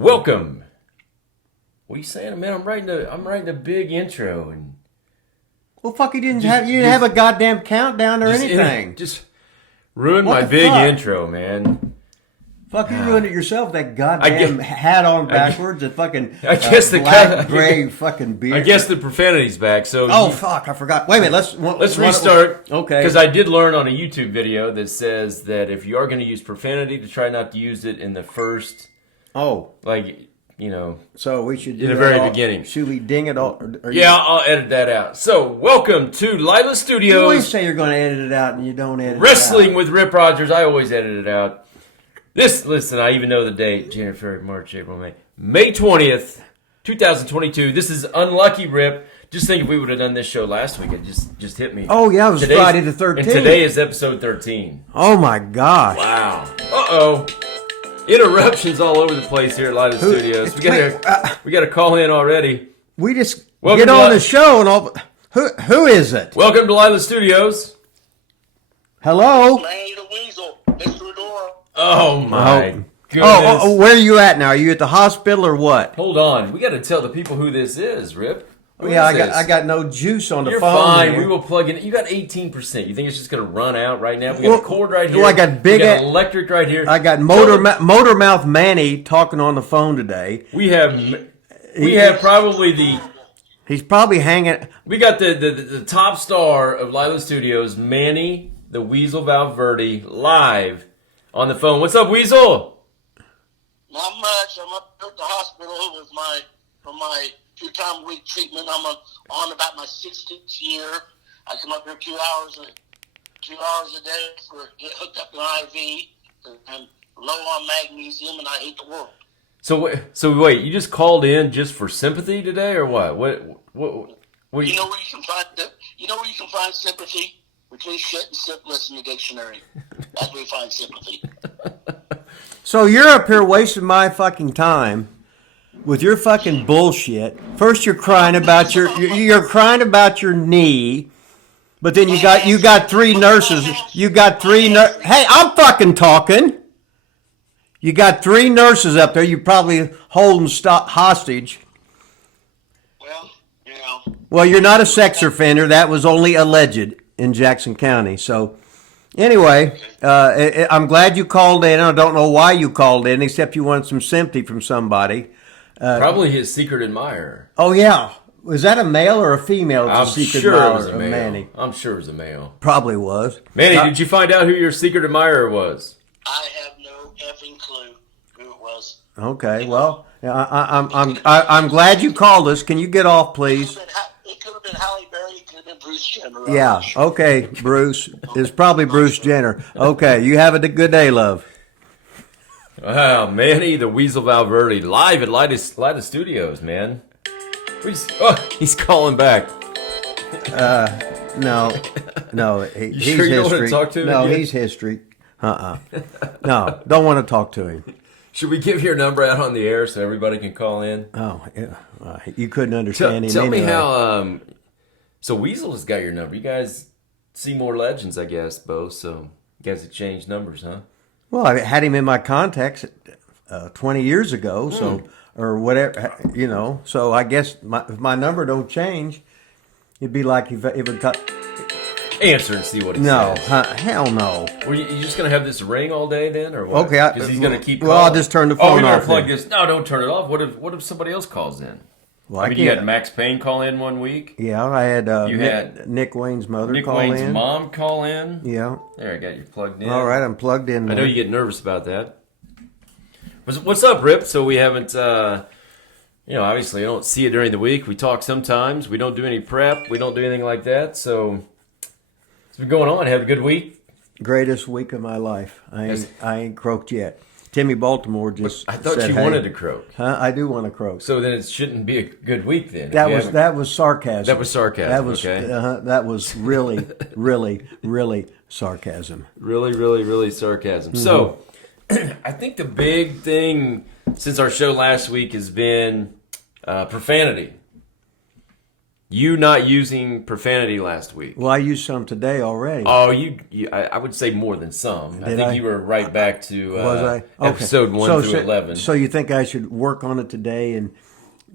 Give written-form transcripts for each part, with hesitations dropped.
welcome. What are you saying, man? I'm writing a big intro and. Well, fuck, you didn't have a goddamn countdown or anything. Just ruined my big intro, man. Fuck, you ruined it yourself. That goddamn hat on backwards, and fucking black gray fucking beard. I guess the profanity's back. So fuck, I forgot. Wait a minute, let's restart. Okay, because I did learn on a YouTube video that says that if you are going to use profanity, to try not to use it in the first. So we should do in the very beginning. Should we ding it all? I'll edit that out. So, welcome to Lila Studios. You always say you're going to edit it out, and you don't edit Wrestling it out. with Rip Rogers. I always edit it out. I even know the date. January, February, March, April, May. May 20th, 2022. This is Unlucky Rip. Just think if we would have done this show last week, it just hit me. Oh, yeah, it was Friday the 13th. And today is episode 13. Oh, my gosh. Wow. Uh-oh. Interruptions all over the place here at Lila Studios. We got to call in already. We just get on the show and all. Who is it? Welcome to Lila Studios. Hello. Manny the Weasel, Mr. Adora. Oh my goodness. Oh, where are you at now? Are you at the hospital or what? Hold on. We got to tell the people who this is, Rip. I got no juice on the phone. You're fine. Here. We will plug in. You got 18%. You think it's just going to run out right now? We got a cord right here. I got we got electric right here. I got motor mouth Manny talking on the phone today. We have probably the. He's probably hanging. We got the top star of Lila Studios, Manny the Weasel Valverde, live on the phone. What's up, Weasel? Not much. I'm up at the hospital for my 2-time-a-week treatment. I'm on about my 16th year. I come up here 2 hours a day for get hooked up to an IV. I'm low on magnesium, and I hate the world. So wait, you just called in just for sympathy today, or what? What you know where you can find sympathy? Between shit and syphilis in the dictionary. That's where you find sympathy. So you're up here wasting my fucking time with your fucking bullshit. First you're crying about your knee, but then you got three nurses. Hey, I'm fucking talking. You got 3 nurses up there. You probably holding hostage. Well, you're not a sex offender. That was only alleged in Jackson County. So, anyway, I'm glad you called in. I don't know why you called in, except you wanted some sympathy from somebody. Probably his secret admirer. Oh, yeah. Was that a male or a female? I'm sure it was a male. Manny? I'm sure it was a male. Probably was. Manny, did you find out who your secret admirer was? I have no effing clue who it was. Okay, well, I'm glad you called us. Can you get off, please? It could have been Halle Berry. It could have been Bruce Jenner. Yeah, okay, Bruce. It's probably Bruce Jenner. Okay, you have a good day, love. Wow, Manny the Weasel Valverde, live at Lila Studios, man. He's calling back. No. He's sure you don't want to talk to him? No, he's history. No, don't want to talk to him. Should we give your number out on the air so everybody can call in? Oh, yeah. You couldn't understand him. Tell me how. So Weasel has got your number. You guys see more legends, I guess, both. So you guys have changed numbers, huh? Well, I had him in my contacts 20 years ago, so or whatever, So I guess if my number don't change, it'd be like if it got. Answer and see what he says. No, hell no. Were you just going to have this ring all day then, or what? Okay. Because he's going to keep calling. Well, I'll just turn the phone off. Plug this. No, don't turn it off. What if somebody else calls in? Well, you had Max Payne call in one week. Yeah, I had, had Nick Wayne's mother Nick call in. Nick Wayne's mom call in. Yeah. There, I got you plugged in. All right, I'm plugged in. I know you get nervous about that. What's up, Rip? So we haven't, obviously I don't see you during the week. We talk sometimes. We don't do any prep. We don't do anything like that. So what's been going on? Have a good week? Greatest week of my life. I ain't croaked yet. Timmy Baltimore just I thought said, you wanted to croak. Huh? I do want to croak. So then it shouldn't be a good week then. That was sarcasm. That was sarcasm. That was okay. That was really, really, really sarcasm. Really, really, really sarcasm. Mm-hmm. So I think the big thing since our show last week has been profanity. You not using profanity last week. Well, I used some today already. Oh, I would say more than some. I think you were right back to Was I? Okay. episode 1 through 11. So you think I should work on it today and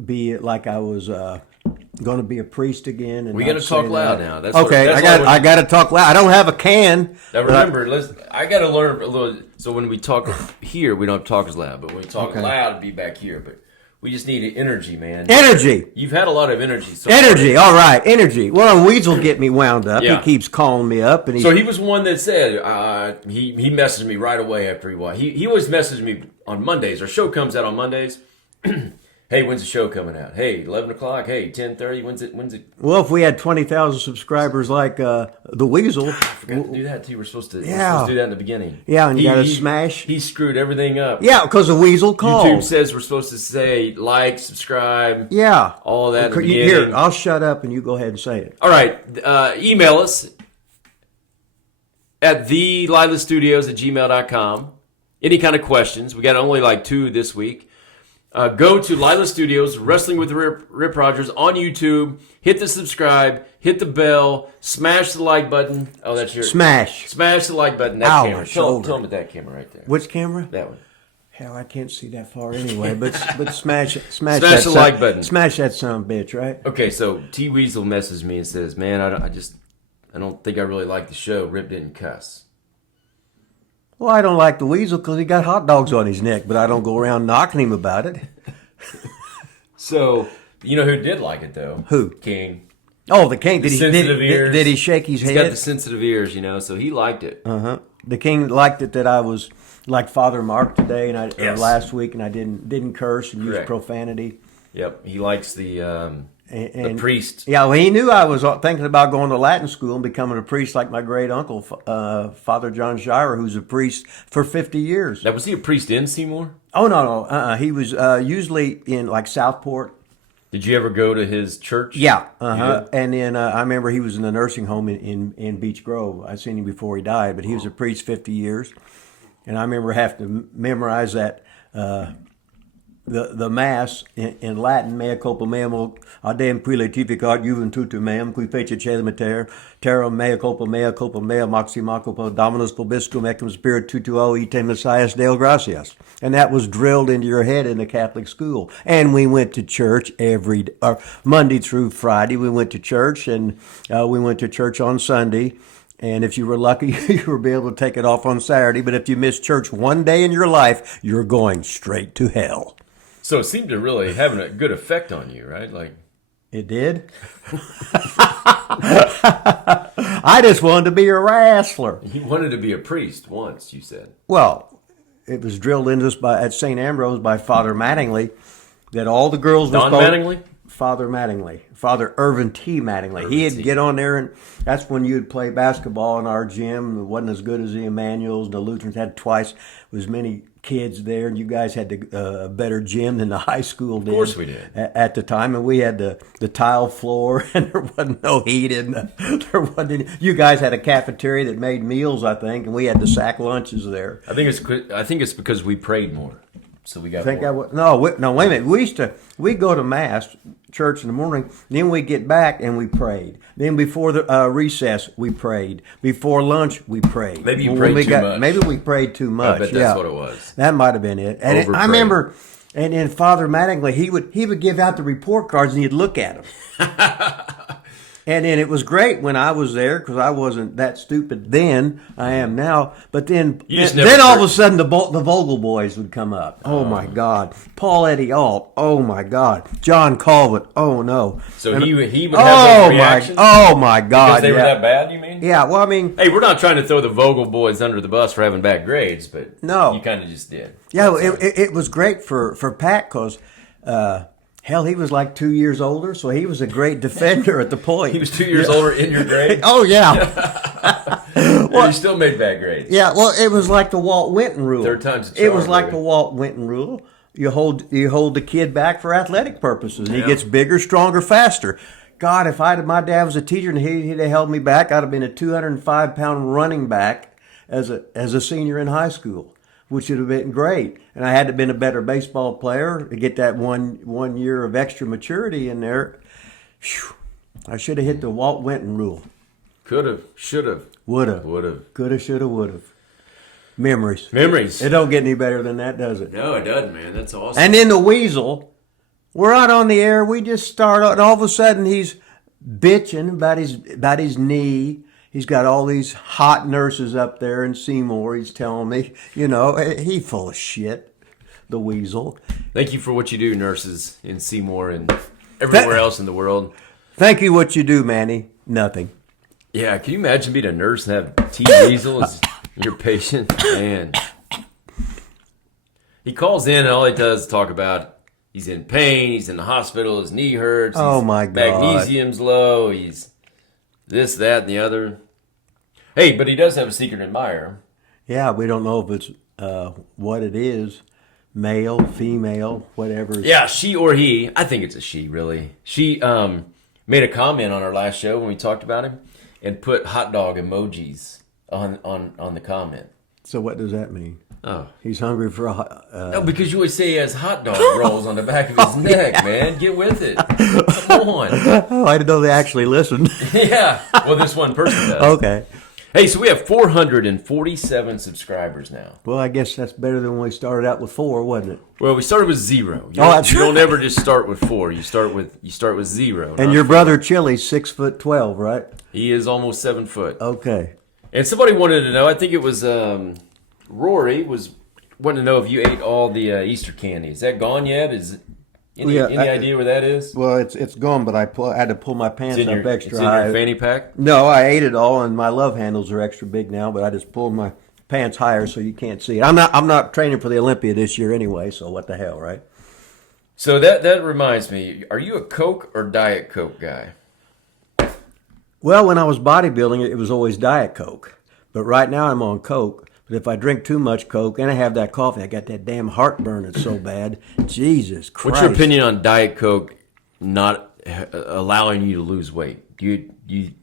be like I was going to be a priest again? And We got to talk loud now. That's okay. I got to talk loud. I don't have a can. Now remember, I got to learn a little. So when we talk here, we don't talk as loud. But when we talk loud, it'd be back here. But we just need energy, man. Energy. You've had a lot of energy. So Energy. All right. Energy. Well, Weasel get me wound up. Yeah. He keeps calling me up, and So he was one that said he messaged me right away after he watched. He always messaged me on Mondays. Our show comes out on Mondays. Hey, when's the show coming out? Hey, 11 o'clock. Hey, 10:30. When's it? Well, if we had 20,000 subscribers like the Weasel, I forgot to do that too. We're supposed to do that in the beginning. Yeah, and you got to smash. He screwed everything up. Yeah, because the Weasel called. YouTube says we're supposed to say like, subscribe. Yeah. All that in the beginning. Here, I'll shut up and you go ahead and say it. All right. Email us at thelilastudios@gmail.com. Any kind of questions. We got only like 2 this week. Go to Lila Studios, Wrestling with Rip Rogers on YouTube. Hit the subscribe. Hit the bell. Smash the like button. Oh, that's your... Smash the like button. That Ow, camera. my Tell shoulder. them at that camera right there. Which camera? That one. Hell, I can't see that far anyway. But smash Smash that the like button. Smash that son of a bitch, right? Okay, so T Weasel messaged me and says, "Man, I don't think I really like the show. Rip didn't cuss." Well, I don't like the Weasel because he got hot dogs on his neck, but I don't go around knocking him about it. So you know who did like it though? Who? King. Oh, the King. Did ears. Did he shake his He's head? got the sensitive ears, so he liked it. The King liked it that I was like Father Mark today and Yes. last week, and I didn't curse and use Correct. profanity. Yep, he likes the priest. Yeah, well, he knew I was thinking about going to Latin school and becoming a priest like my great uncle, Father John Shire, who's a priest for 50 years. Now, was he a priest in Seymour? Oh no. He was usually in like Southport. Did you ever go to his church? Yeah, did? and then I remember he was in a nursing home in Beech Grove. I seen him before he died, but he was a priest 50 years, and I remember having to memorize that the mass in Latin. Mea culpa meum adem qui letificat juventutum meum qui fecit caelum et terram mea culpa mea maxima culpa dominus vobiscum ecum spiritu tuo ite messias deo gratias. And that was drilled into your head in the Catholic school. And we went to church Monday through Friday. We went to church, and we went to church on Sunday. And if you were lucky, you were be able to take it off on Saturday. But if you missed church one day in your life, you're going straight to hell. So it seemed to really have a good effect on you, right? Like it did. I just wanted to be a wrestler. He wanted to be a priest once, you said. Well, it was drilled into us at St. Ambrose by Father Mattingly that all the girls were supposed... Mattingly? Father Mattingly. Father Irvin T. Mattingly. He'd get on there, and that's when you'd play basketball in our gym. It wasn't as good as the Emmanuels. The Lutherans had twice as many kids there, and you guys had a better gym than the high school did. Of course we did. At the time, and we had the tile floor, and there wasn't no heat in there wasn't any. You guys had a cafeteria that made meals, I think, and we had the sack lunches there. I think it's because we prayed more, so we got. No, wait a minute. We'd go to mass, church in the morning, then we get back and we prayed. Then before the recess, we prayed. Before lunch, we prayed. Maybe you prayed too much. Maybe we prayed too much. I bet that's what it was. That might have been it. And I remember, and then Father Mattingly, he would give out the report cards and you'd look at them. And then it was great when I was there because I wasn't that stupid then. I am now. But then all of a sudden the Vogel boys would come up. Oh my God. Paul Eddie Alt. Oh my God. John Colvin. Oh no. So he would have those reactions? Oh my God. Because they were that bad, you mean? Yeah, well I mean. Hey, we're not trying to throw the Vogel boys under the bus for having bad grades, but no. You kind of just did. Yeah, it was great for Pat because... hell, he was like 2 years older, so he was a great defender at the point. He was 2 years older in your grade? Oh, yeah. Well, you still made bad grades. Yeah, well, it was like the Walt Winton rule. Third time's a charm. It was like the Walt Winton rule. You hold the kid back for athletic purposes, and he gets bigger, stronger, faster. God, if my dad was a teacher and he'd have held me back, I'd have been a 205-pound running back as a senior in high school, which would have been great. And I had to have been a better baseball player to get that one year of extra maturity in there. Whew. I should have hit the Walt Winton rule. Could have, should have, Would have. would have. Could have, should have, would have. Memories. Memories. It don't get any better than that, does it? No, it doesn't, man. That's awesome. And then the Weasel, we're out on the air. We just start out, and all of a sudden he's bitching about his knee. He's got all these hot nurses up there in Seymour. He's telling me, he full of shit, the Weasel. Thank you for what you do, nurses in Seymour and everywhere else in the world. Thank you what you do, Manny. Nothing. Yeah, can you imagine being a nurse and have T. Weasel as your patient? Man. He calls in and all he does is talk about he's in pain, he's in the hospital, his knee hurts, Oh, my God. magnesium's low, he's this, that, and the other. Hey, but he does have a secret admirer. Yeah, we don't know if it's what it is. Male, female, whatever. Yeah, she or he. I think it's a she, really. She made a comment on our last show when we talked about him and put hot dog emojis on the comment. So what does that mean? Oh. He's hungry for No, because you always say he has hot dog rolls on the back of his neck, man. Get with it. Come on. Oh, I didn't know they actually listened. Yeah. Well, this one person does. Okay. Hey, so we have 447 subscribers now. Well, I guess that's better than when we started out with 4, wasn't it? Well, we started with 0. You, that's you don't ever just start with 4. You start with 0. And your brother Chili's 6'12", right? He is almost 7 foot. Okay. And somebody wanted to know. I think it was Rory wanted to know if you ate all the Easter candy. Is that gone yet? Is any idea where that is? Well, it's gone, but I had to pull my pants It's in up your, extra it's in high. your fanny pack. No, I ate it all, and my love handles are extra big now. But I just pulled my pants higher so you can't see it. I'm not training for the Olympia this year anyway. So what the hell, right? So that reminds me. Are you a Coke or Diet Coke guy? Well, when I was bodybuilding, it was always Diet Coke. But right now I'm on Coke. But if I drink too much Coke and I have that coffee, I got that damn heartburn. It's so bad. Jesus Christ. What's your opinion on Diet Coke not allowing you to lose weight? Do you?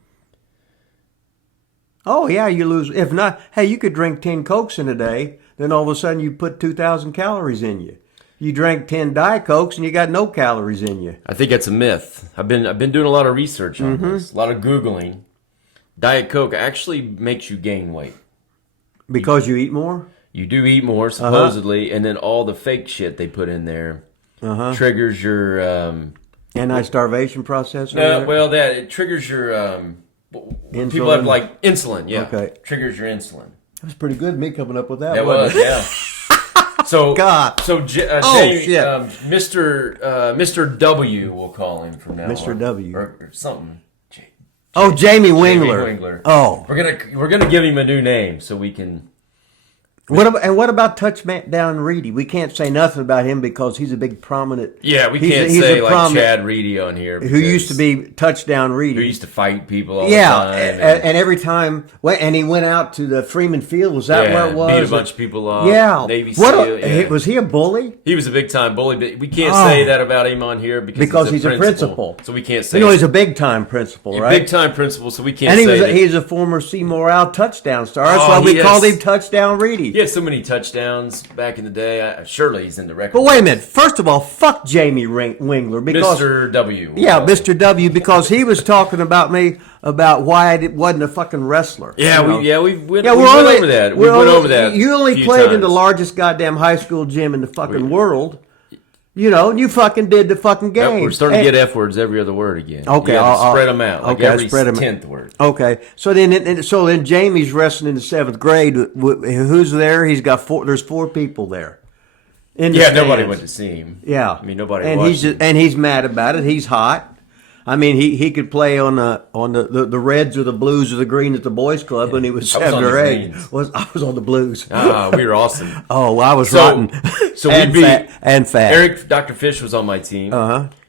Oh, yeah, you lose. If not, hey, you could drink 10 Cokes in a day. Then all of a sudden you put 2,000 calories in you. You drank 10 Diet Cokes and you got no calories in you. I think that's a myth. I've been doing a lot of research on this, a lot of Googling. Diet Coke actually makes you gain weight. Because you eat more? You do eat more, supposedly, and then all the fake shit they put in there triggers your... Anti-starvation process? it triggers your... Insulin? People have, like, insulin, yeah. Okay. Triggers your insulin. That was pretty good, me coming up with that. That wasn't was, it? yeah. So, God. So, Jamie, shit. Mr. W, we'll call him from now on. Mr. W. Or something. Jamie Wingler. Jamie Wingler. Oh. We're gonna give him a new name so we can... What about Touchdown Reedy? We can't say nothing about him because he's a big prominent. Yeah, we he's can't a say like prominent- Chad Reedy on here. who used to be Touchdown Reedy. Who used to fight people all yeah, the time. and every time, and he went out to the Freeman Field. Was that where it was? Beat a bunch of people up. Yeah. Navy SEAL. Was he a bully? He was a big time bully, but we can't say that about him on here because he's a principal. So we can't say. He's a big time principal, right? Big time principal, so we can't and say. He's a former Seymour Out touchdown star. That's why we called him Touchdown Reedy. He had so many touchdowns back in the day. Surely he's in the record. But wait a minute. First of all, fuck Jamie Wingler because Mr. W. Yeah, Mr. W. Because he was talking about me about why I wasn't a fucking wrestler. Yeah, we went over that. We went over that. You only played in the largest goddamn high school gym in the fucking world. And you fucking did the fucking game. We're starting to get F words every other word again. Okay, I'll spread them out. Like every spread them 10th word. Okay, so then Jamie's wrestling in the 7th grade. Who's there? He's got 4. There's 4 people there. Nobody went to see him. Yeah, I mean nobody. And he's mad about it. He's hot. I mean, he could play on the Reds or the Blues or the Green at the boys' club when he was 7 or 8. I was on the Blues. We were awesome. Oh, well, I was rotten. So and we beat fat. Eric. Dr. Fish was on my team.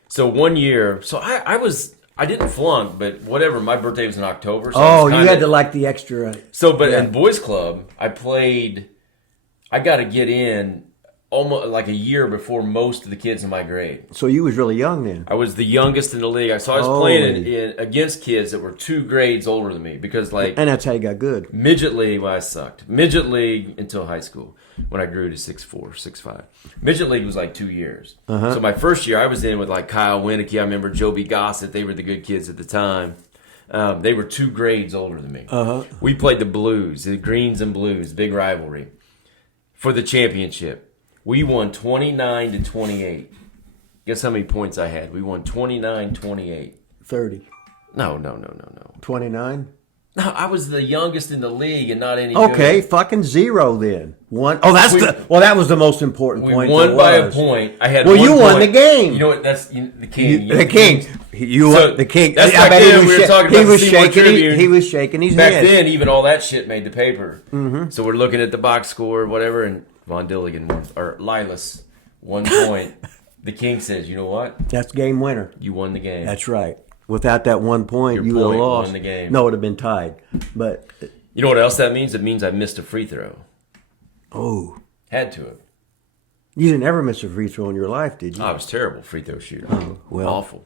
So one year, I didn't flunk, but whatever. My birthday was in October. So you had to like the extra. So, but in boys' club, I got to get in almost like a year before most of the kids in my grade. So you was really young then. I was the youngest in the league. So I was playing against kids that were 2 grades older than me because like. And that's how you got good. Midget league, well, I sucked. Midget league until high school when I grew to 6'4", 6'5". Midget league was like 2 years. So my first year I was in with like Kyle Winicky. I remember Joby Gossett. They were the good kids at the time. They were 2 grades older than me. We played the Blues, the Greens and Blues, big rivalry for the championship. We won 29-28. Guess how many points I had? We won 29-28. 30. No. 29? No, I was the youngest in the league and not any Okay, good. fucking 0 then. 1. Oh, that was the most important point. We won by a point. I had. Well, one you won point. the game. You know what? That's the king. The king. You won the king. That's I back bet then. We were talking about the Seymour Tribune. He was shaking his Back head. then, even all that shit made the paper. So we're looking at the box score, whatever, and Von Dilligan won, or Lilas, 1 point. The king says, "You know what? That's game winner. You won the game." That's right. Without that 1 point, Your you would have point lost. won the game. No, it would have been tied. But You know what else that means? It means I missed a free throw. oh, Had to have. you didn't ever miss a free throw in your life, did you? I was terrible free throw shooter. well. Awful.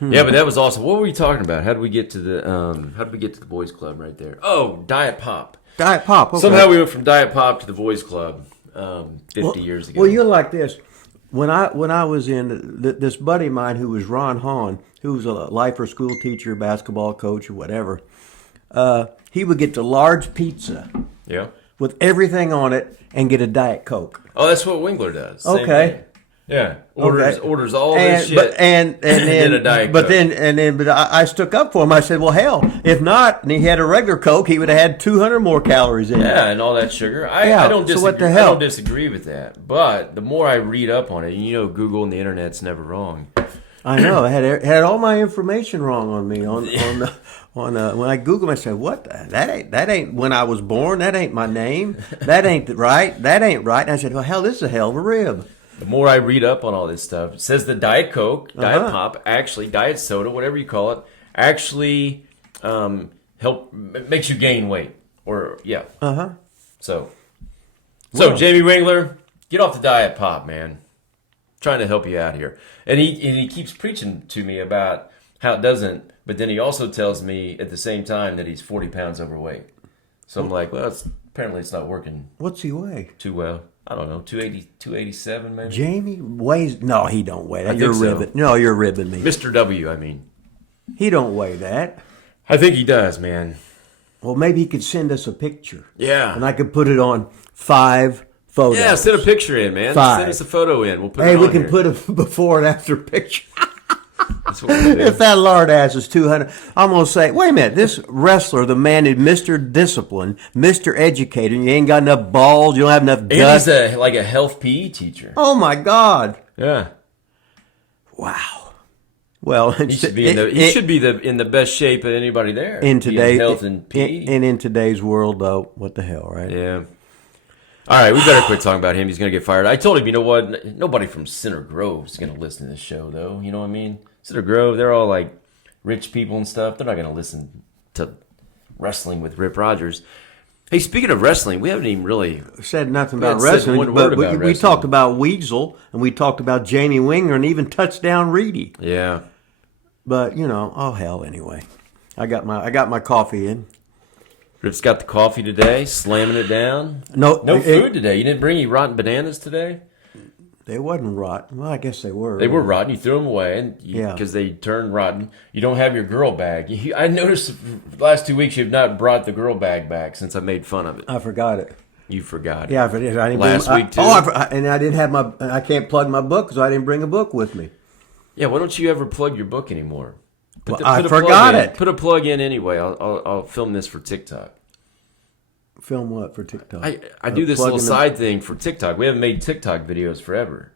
Yeah, but that was awesome. What were we talking about? How did we get to the boys club right there? Oh, Diet Pop. Diet Pop. Okay. Somehow we went from Diet Pop to the boys club 50 years ago. Well, you're like this. When I was in this buddy of mine who was Ron Hahn, who was a lifer school teacher, basketball coach, or whatever, he would get the large pizza Yeah. with everything on it and get a Diet Coke. Oh, that's what Wingler does. Same Okay. thing. Yeah. Orders all and, this shit. But, and then a Diet but Coke. then I stuck up for him. I said, well, hell, if not, and he had a regular Coke, he would have had 200 more calories in it. Yeah, and all that sugar. I don't so disagree. what the hell? I don't disagree with that. But the more I read up on it, and you know, Google and the internet's never wrong. I know. I had all my information wrong on me on when I Googled. I said, "What? That ain't when I was born. That ain't my name. That ain't right. That ain't right." And I said, "Well, hell, this is a hell of a rib." The more I read up on all this stuff, it says the Diet Coke, Diet Pop, actually Diet Soda, whatever you call it, actually makes you gain weight. Or yeah. So Well. Jamie Wingler, get off the Diet Pop, man. Trying to help you out here. And he keeps preaching to me about how it doesn't, but then he also tells me at the same time that he's 40 pounds overweight. So I'm like, well, apparently it's not working What's he weigh? too well. I don't know, 280, 287 maybe? Jamie weighs? No, he don't weigh that. I You're think so. ribbing. No, you're ribbing me. Mr. W, I mean. He don't weigh that. I think he does, man. Well, maybe he could send us a picture, Yeah. and I could put it on 5 photos. Yeah, send a picture in, man. 5. Send us a photo in. We'll put Hey, it we on can here. put a before and after picture. That's what we'll do. If that lard ass is 200, I'm going to say, wait a minute, this wrestler, the man is Mr. Discipline, Mr. Educator, and you ain't got enough balls, you don't have enough And guts. he's like a health PE teacher. Oh, my God. Yeah. Wow. Well, He should be in the best shape of anybody there. in Being today, health and PE. in today's world, though, what the hell, right? Yeah. All right, we better quit talking about him. He's going to get fired. I told him, you know what? Nobody from Center Grove is going to listen to this show, though. You know what I mean? Center Grove, they're all like rich people and stuff. They're not going to listen to wrestling with Rip Rogers. Hey, speaking of wrestling, we haven't even really... Said nothing We about hadn't said wrestling, one but word about we wrestling. talked about Weasel, and we talked about Jamie Winger, and even Touchdown Reedy. Yeah. But, you know, oh, hell, anyway. I got my coffee in. Rip's got the coffee today, slamming it down. No food today. You didn't bring any rotten bananas today? They wasn't rotten. Well, I guess they were. They were rotten. You threw them away Yeah. because they turned rotten. You don't have your girl bag. I noticed the last 2 weeks you've not brought the girl bag back since I made fun of it. I forgot it. You forgot it. Yeah, I didn't Last bring, week, too? and I didn't have I can't plug my book because I didn't bring a book with me. Yeah, why don't you ever plug your book anymore? Well, put I a forgot plug in. it. Put a plug in anyway. I'll film this for TikTok. Film what for TikTok? I do this plug little in side thing for TikTok. We haven't made TikTok videos forever.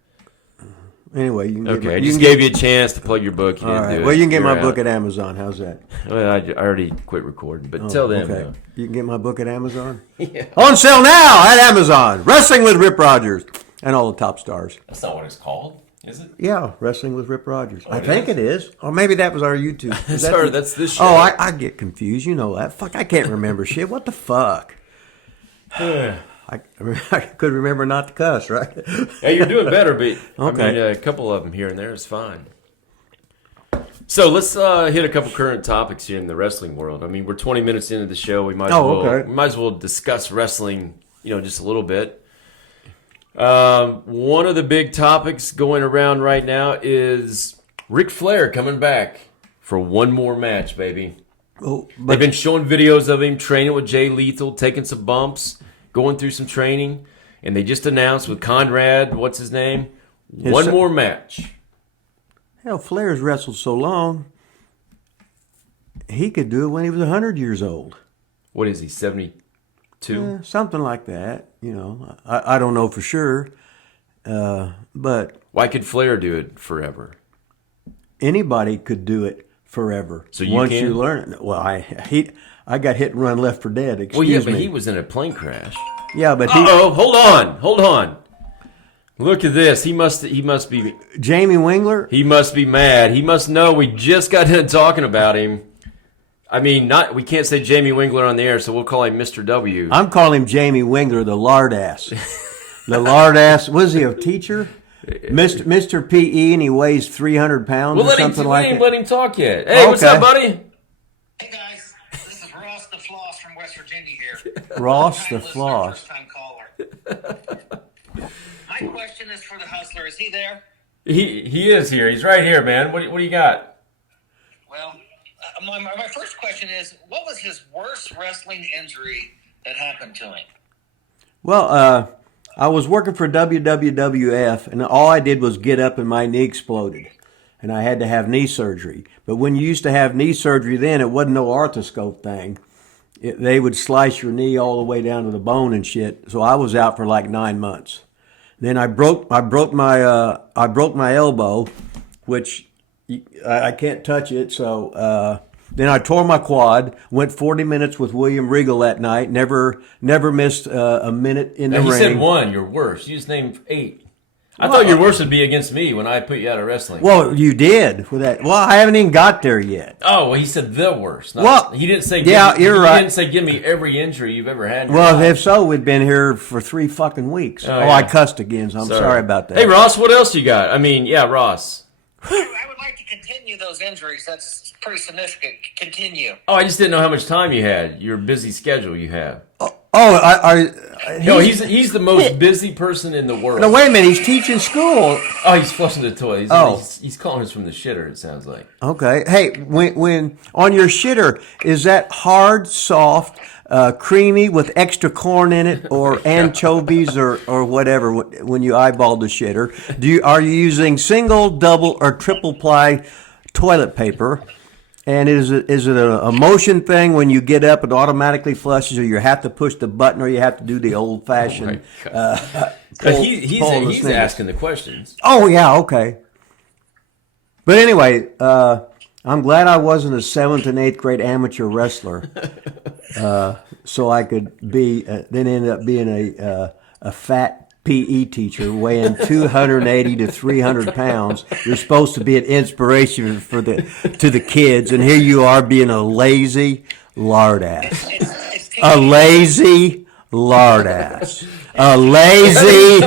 Anyway, you can Okay, I get, just gave you a chance to plug your book. You all didn't right. do it. Well, you can get You're my book out. at Amazon. How's that? Well, I already quit recording, but tell them. Okay. though. You can get my book at Amazon. Yeah. On sale now at Amazon. Wrestling with Rip Rogers and all the top stars. That's not what it's called, is it? Yeah, Wrestling with Rip Rogers. I it think is? it is. Or maybe that was our YouTube. Is that Sorry, the- that's this show. Oh, I get confused. You know that. Fuck, I can't remember shit. What the fuck? I could remember not to cuss, right? Hey, you're doing better, but Okay. I mean, a couple of them here and there is fine. So let's hit a couple current topics here in the wrestling world. I mean, we're 20 minutes into the show. We might as well discuss wrestling, just a little bit. One of the big topics going around right now is Ric Flair coming back for one more match, baby. Oh, They've been showing videos of him training with Jay Lethal, taking some bumps, going through some training, and they just announced with Conrad, what's his name, one more match. hell, Flair's wrestled so long, he could do it when he was 100 years old. What is he, 72? Something like that. I don't know for sure, but Why could Flair do it forever? anybody could do it forever. So you once can? you learn it. Well, I got hit and run left for dead. Excuse Well, yeah, but me. he was in a plane crash. Yeah, but Uh-oh, hold on. Look at this. He must be Jamie Wingler. He must be mad. He must know we just got done talking about him. I mean, we can't say Jamie Wingler on the air, so we'll call him Mr. W. I'm calling him Jamie Wingler, the lard ass. The lard ass. Was he a teacher? Mr. PE, and he weighs 300 pounds or something like that. Let him talk yet. Hey, what's up, buddy? Hey guys, this is Ross the Floss from West Virginia here. Ross the Listener, Floss. First-time caller. My question is for the Hustler. Is he there? He is here. He's right here, man. What do you got? Well, my first question is, what was his worst wrestling injury that happened to him? Well, I was working for WWF, and all I did was get up and my knee exploded. And I had to have knee surgery. But when you used to have knee surgery then, it wasn't no arthroscope thing. They would slice your knee all the way down to the bone and shit. So I was out for like 9 months. Then I broke my elbow, which I can't touch it. So then I tore my quad. Went 40 minutes with William Regal that night. Never missed a minute in the He ring. said one. Your worst. You just named 8. I thought your worst would be against me when I put you out of wrestling. Well, you did with that. Well, I haven't even got there yet. Oh, well, he said the worst. Well, he didn't say. you're right. He didn't say give me every injury you've ever had. In your Well, life. if so, we'd been here for 3 fucking weeks. Oh, Oh, yeah. I cussed again, so I'm sorry about that. Hey, Ross, what else you got? I mean, yeah, Ross. I would like to continue those injuries. That's pretty significant. Continue. Oh, I just didn't know how much time you had. Your busy schedule you have. No, He's the most busy person in the world. No, wait a minute. He's teaching school. Oh, he's flushing the toilet. He's calling us from the shitter, it sounds like. Okay. Hey, when on your shitter, is that hard, soft, creamy with extra corn in it, or anchovies, or whatever? When you eyeball the shitter, are you using single, double, or triple ply toilet paper? And is it a motion thing when you get up it automatically flushes, or you have to push the button, or you have to do the old fashioned? He's asking the questions. Oh yeah, okay. But anyway, I'm glad I wasn't a 7th and 8th grade amateur wrestler, so I could be then end up being a fat PE teacher weighing 280 to 300 pounds. You're supposed to be an inspiration to the kids, and here you are being a lazy lard ass. A lazy lard ass. A lazy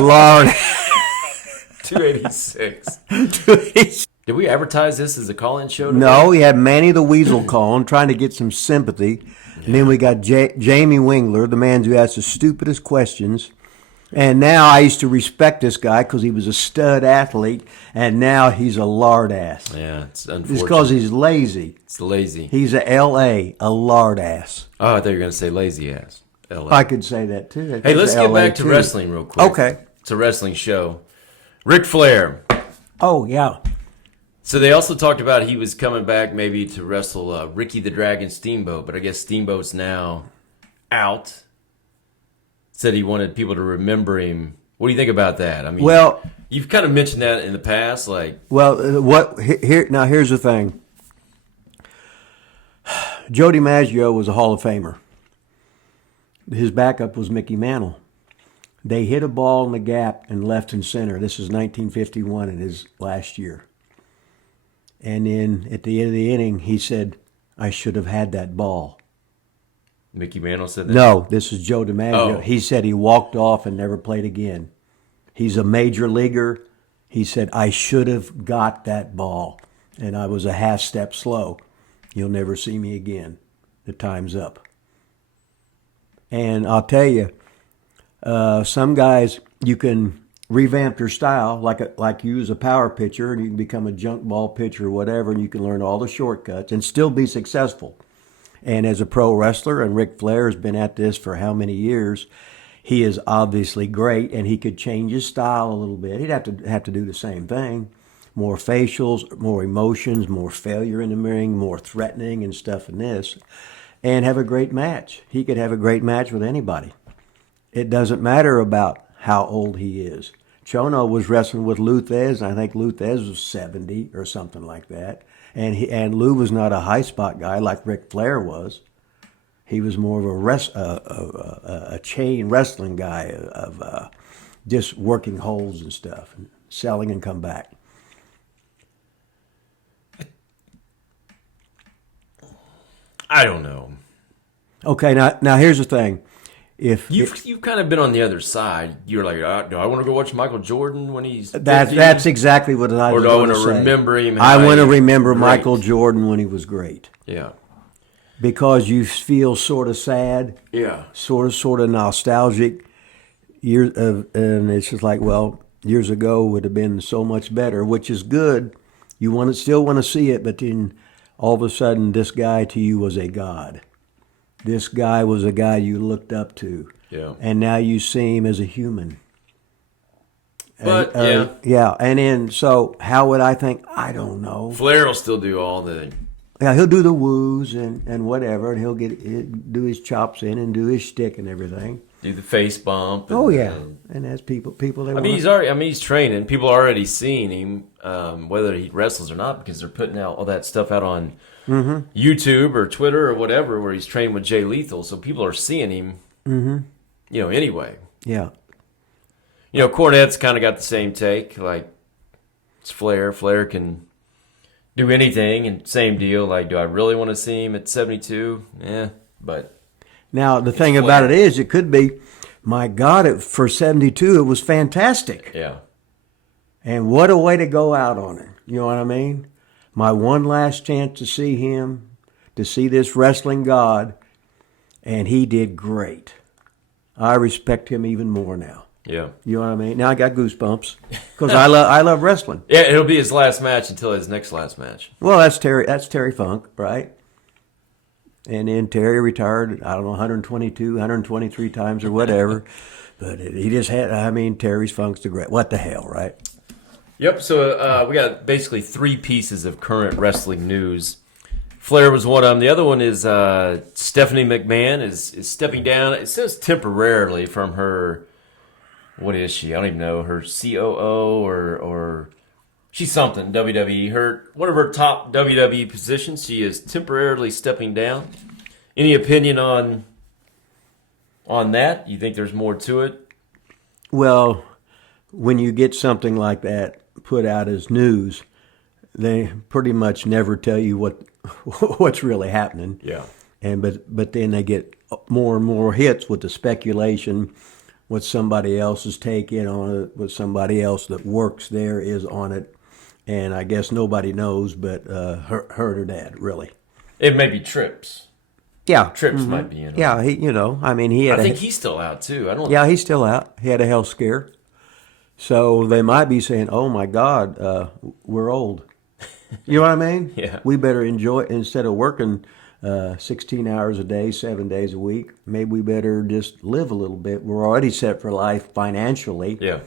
lard ass. 286. Did we advertise this as a call-in show today? No, we had Manny the Weasel calling, trying to get some sympathy. And then we got Jamie Wingler, the man who asks the stupidest questions. And now I used to respect this guy because he was a stud athlete, and now he's a lard ass. Yeah, it's It's unfortunate. because he's lazy. It's lazy. He's a L.A., a lard ass. Oh, I thought you were going to say lazy ass. LA. I could say that too. Hey, let's get back to too. wrestling real quick. Okay. It's a wrestling show. Ric Flair. Oh, yeah. So they also talked about he was coming back maybe to wrestle Ricky the Dragon Steamboat, but I guess Steamboat's now out. Said he wanted people to remember him. What do you think about that? I mean, Well, you've kind of mentioned that in the past, like. Well, here's the thing. Joe DiMaggio was a Hall of Famer. His backup was Mickey Mantle. They hit a ball in the gap and left and center. This is 1951 in his last year. And then at the end of the inning, he said, "I should have had that ball." Mickey Mantle said that? No, this is Joe DiMaggio. Oh. He said he walked off and never played again. He's a major leaguer. He said, I should have got that ball, and I was a half step slow. You'll never see me again. The time's up. And I'll tell you, some guys, you can revamp your style like you as a power pitcher, and you can become a junk ball pitcher or whatever, and you can learn all the shortcuts and still be successful. And as a pro wrestler, and Ric Flair has been at this for how many years, he is obviously great, and he could change his style a little bit. He'd have to do the same thing. More facials, more emotions, more failure in the ring, more threatening and stuff in this, and have a great match. He could have a great match with anybody. It doesn't matter about how old he is. Chono was wrestling with Lou Thez, and I think Lou Thez was 70 or something like that. And Lou was not a high spot guy like Ric Flair was. He was more of a chain wrestling guy of just working holes and stuff, and selling and come back. I don't know. Okay, now here's the thing. If You've kind of been on the other side. You're like, do I want to go watch Michael Jordan when he's 50? that's exactly what I Or was do I going want to to say. remember him? I want to how he- remember great. Michael Jordan when he was great, Yeah. because you feel sort of sad, Yeah. sort of nostalgic. And it's just like, well, years ago would have been so much better, which is good. You still want to see it, but then all of a sudden, this guy to you was a god. This guy was a guy you looked up to. Yeah. And now you see him as a human. But, Yeah, and then, so how would I think? I don't know. Flair will still do all the... Yeah, he'll do the woos and whatever, and he'll do his chops in and do his shtick and everything. Do the face bump. And, Oh, yeah. And that's people they he's training. People are already seeing him, whether he wrestles or not, because they're putting out all that stuff out on YouTube or Twitter or whatever, where he's training with Jay Lethal. So people are seeing him, anyway. Yeah. Cornette's kind of got the same take. Like, it's Flair. Flair can do anything, and same deal. Like, do I really want to see him at 72? Yeah, but... Now, the thing about it is, it could be, my God, for 72, it was fantastic. Yeah. And what a way to go out on it. You know what I mean? My one last chance to see him, to see this wrestling god, and he did great. I respect him even more now. Yeah. You know what I mean? Now I got goosebumps because I love wrestling. Yeah, it'll be his last match until his next last match. Well, that's Terry Funk, right? And then Terry retired, I don't know, 122, 123 times or whatever. But he just had, Terry's Funk's the great. What the hell, right? Yep, so we got basically 3 pieces of current wrestling news. Flair was one of them. The other one is Stephanie McMahon is stepping down. It says temporarily from her, what is she? I don't even know. Her COO or she's something, WWE. One of her top WWE positions, she is temporarily stepping down. Any opinion on that? You think there's more to it? Well, when you get something like that put out as news, they pretty much never tell you what's really happening. Yeah. But then they get more and more hits with the speculation, what somebody else is taking on it, what somebody else that works there is on it. And I guess nobody knows but her or dad, really. It may be Trips. Yeah. Trips might be in it. Yeah, he had I think he's still out too. I don't. Yeah, he's still out. He had a health scare. So they might be saying, oh my God, we're old. You know what I mean? Yeah. We better enjoy it instead of working 16 hours a day, 7 days a week. Maybe we better just live a little bit. We're already set for life financially. Yeah.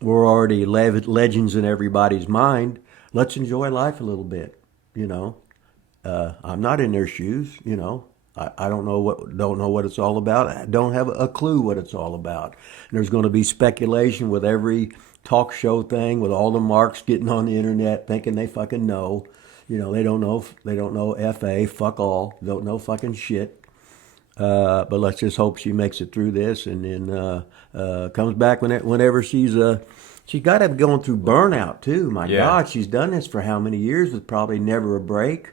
We're already legends in everybody's mind. Let's enjoy life a little bit. I'm not in their shoes. I don't know what it's all about. I don't have a clue what it's all about. And there's going to be speculation with every talk show thing, with all the marks getting on the internet thinking they fucking know. They don't know. They don't know FA. Fuck all. Don't know fucking shit. But let's just hope she makes it through this and then comes back whenever she's got to be going through burnout too. My Yeah. God, she's done this for how many years with probably never a break.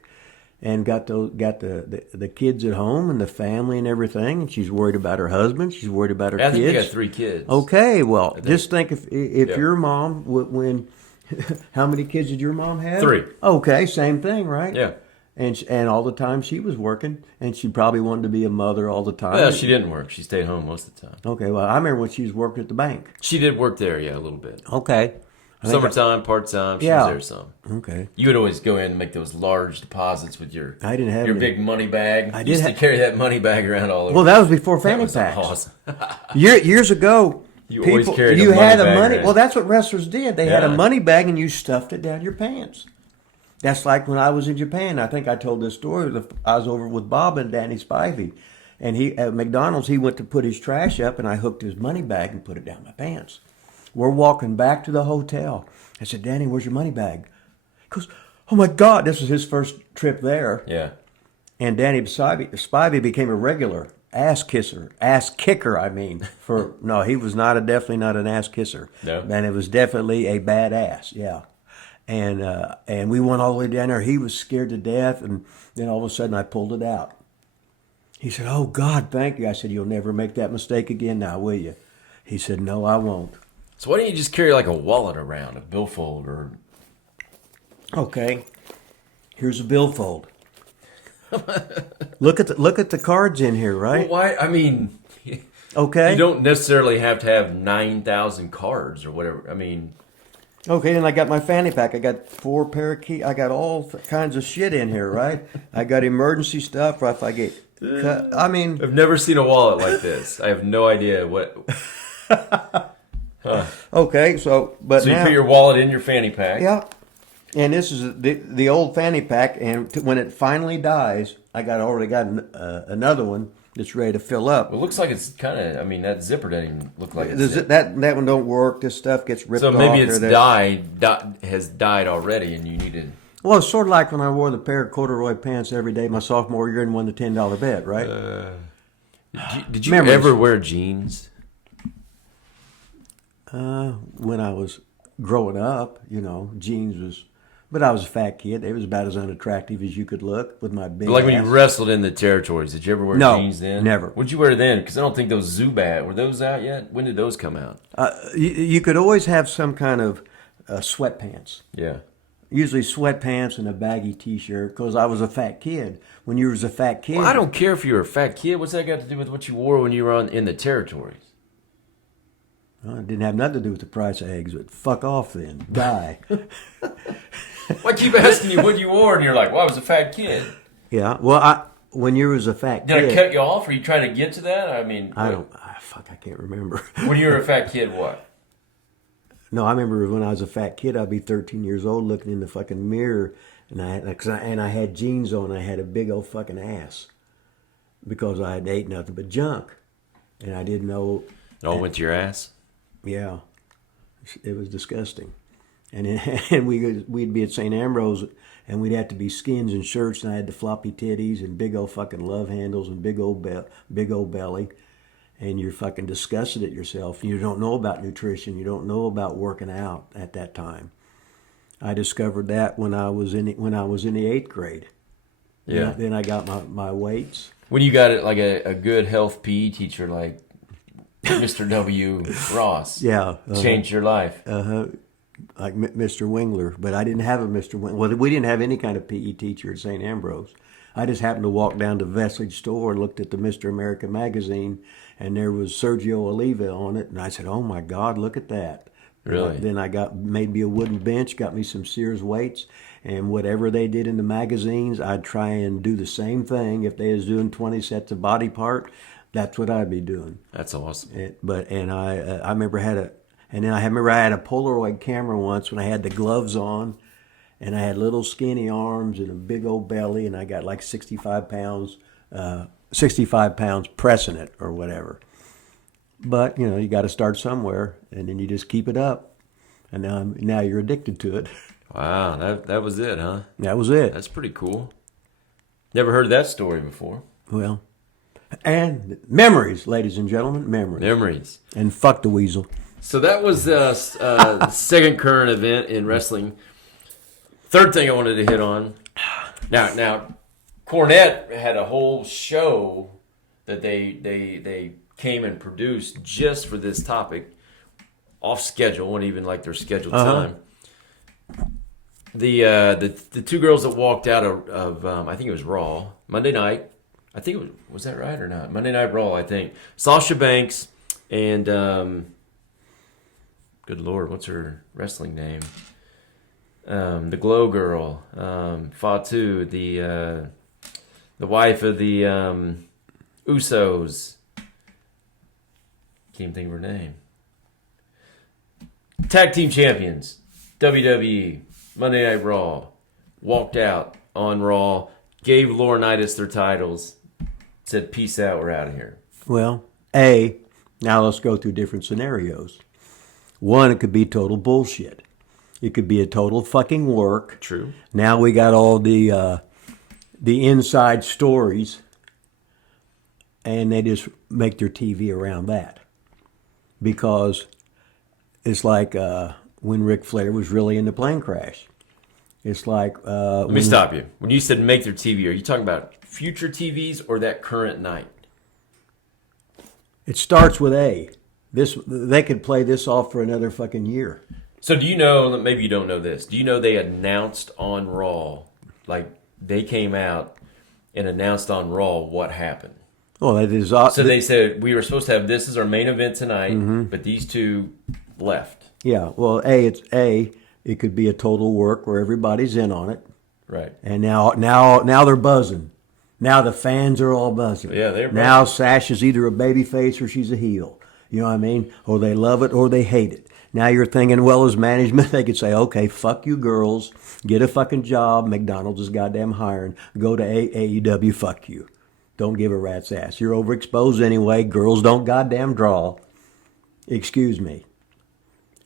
and got the kids at home and the family and everything, and she's worried about her husband. She's worried about her I kids. think you got 3 kids. Okay, well, just think if your mom when how many kids did your mom have? 3. Okay, same thing, right? Yeah. And all the time she was working, and she probably wanted to be a mother all the time. Well, she didn't work. She stayed home most of the time. Okay, well, I remember when she was working at the bank. She did work there, yeah, a little bit. Okay. Summertime, part-time, she Yeah. was there some. Okay. You would always go in and make those large deposits with your I didn't have your any. big money bag. I You did used to ha- carry that money bag around all over. Well, that was before That fanny was packs. awesome. Years ago, You always carried a you money had a bag money. around. Well, that's what wrestlers did. They had a Yeah. money bag, and you stuffed it down your pants. That's like when I was in Japan. I think I told this story. I was over with Bob and Danny Spivey, and he at McDonald's. He went to put his trash up, and I hooked his money bag and put it down my pants. We're walking back to the hotel. I said, "Danny, where's your money bag?" He goes, "Oh my God!" This was his first trip there. Yeah. And Danny Spivey became a regular ass kicker. I mean, no, he was definitely not an ass kisser. No. And it was definitely a badass. Yeah. And we went all the way down there. He was scared to death, and then all of a sudden I pulled it out. He said, "Oh God, thank you." I said, "You'll never make that mistake again now, will you?" He said, "No, I won't." So why don't you just carry like a wallet around, a billfold, or Okay. Here's a billfold. Look at the cards in here, right? Well, why? I mean, Okay. you don't necessarily have to have 9,000 cards or whatever. I mean, Okay, then I got my fanny pack. I got 4 pair of keys. I got all kinds of shit in here, right? I got emergency stuff, or if I get cut. I mean, I've never seen a wallet like this. I have no idea what. okay, so but So you now, put your wallet in your fanny pack. yeah, and this is the old fanny pack, and when it finally dies, I already got another one that's ready to fill up. Well, it looks like it's kind of. I mean, that zipper doesn't even look like it's. That one don't work. This stuff gets ripped So off. maybe it's or has died already, and you need to. Well, it's sort of like when I wore the pair of corduroy pants every day my sophomore year and won the $10 bet, right? Did you Memories. ever wear jeans? When I was growing up, jeans was, but I was a fat kid. It was about as unattractive as you could look with my big. Like when you ass. wrestled in the territories, did you ever wear No, jeans then? never. What'd you wear then? Because I don't think those Zubat, were those out yet? When did those come out? You could always have some kind of sweatpants. Yeah. Usually sweatpants and a baggy T-shirt because I was a fat kid. When you was a fat kid, Well, I don't care if you were a fat kid. What's that got to do with what you wore when you were in the territories? Well, it didn't have nothing to do with the price of eggs. But fuck off then, die. Well, I keep asking you what you wore, and you're like, well, I was a fat kid. Yeah. Well, when you was a fat Did kid, I cut you off? Are you trying to get to that? I mean, I can't remember. when you were a fat kid, what? No, I remember when I was a fat kid, I'd be 13 years old looking in the fucking mirror, and I had jeans on. I had a big old fucking ass because I had ate nothing but junk, and I didn't know. It all went to your ass? Yeah, it was disgusting. And we'd be at St. Ambrose, and we'd have to be skins and shirts, and I had the floppy titties and big old fucking love handles and big old belly. And you're fucking disgusted at yourself. You don't know about nutrition. You don't know about working out at that time. I discovered that when I was in the 8th grade. Yeah. Then I got my weights. When you got it like a good health PE teacher like Mr. W. Ross. Yeah. Changed your life. Like Mr. Wingler. But I didn't have a Mr. Wingler. Well, we didn't have any kind of PE teacher at St. Ambrose. I just happened to walk down to Vestige store and looked at the Mr. America magazine, and there was Sergio Oliva on it, and I said, "Oh my God, look at that!" Really? Then I made me a wooden bench, got me some Sears weights, and whatever they did in the magazines, I'd try and do the same thing. If they was doing 20 sets of body part, that's what I'd be doing. That's awesome. I remember I had a Polaroid camera once when I had the gloves on. And I had little skinny arms and a big old belly, and I got like 65 pounds pressing it or whatever. But, you got to start somewhere, and then you just keep it up. And now you're addicted to it. Wow, that was it, huh? That was it. That's pretty cool. Never heard that story before. Well, and memories, ladies and gentlemen, memories. Memories. And fuck the weasel. So that was the second current event in wrestling. Third thing I wanted to hit on. Now, Cornette had a whole show that they came and produced just for this topic, off schedule, wasn't even like their scheduled time. The two girls that walked out of I think it was Raw Monday night. I think it was that right or not? Monday Night Raw, I think. Sasha Banks and good Lord, what's her wrestling name? The Glow Girl, Fatu, the wife of the Usos. Can't even think of her name. Tag team champions, WWE, Monday Night Raw, walked out on Raw, gave Laurinaitis their titles, said, peace out, we're out of here. Well, now let's go through different scenarios. One, it could be total bullshit. It could be a total fucking work. True. Now we got all the inside stories, and they just make their TV around that. Because it's like when Ric Flair was really in the plane crash. It's like... Let me stop you. When you said make their TV, are you talking about future TVs or that current night? It starts with A. They could play this off for another fucking year. So do you know, maybe you don't know this, do you know they announced on Raw, like they came out and announced on Raw what happened? Well, that is... So they said, we were supposed to have this as our main event tonight, but these two left. Yeah, well, it could be a total work where everybody's in on it. Right. And now they're buzzing. Now the fans are all buzzing. Yeah, they're buzzing. Now Sasha's either a baby face or she's a heel. You know what I mean? Or they love it or they hate it. Now you're thinking, well, as management, they could say, okay, fuck you girls. Get a fucking job. McDonald's is goddamn hiring. Go to AEW, fuck you. Don't give a rat's ass. You're overexposed anyway. Girls don't goddamn draw. Excuse me.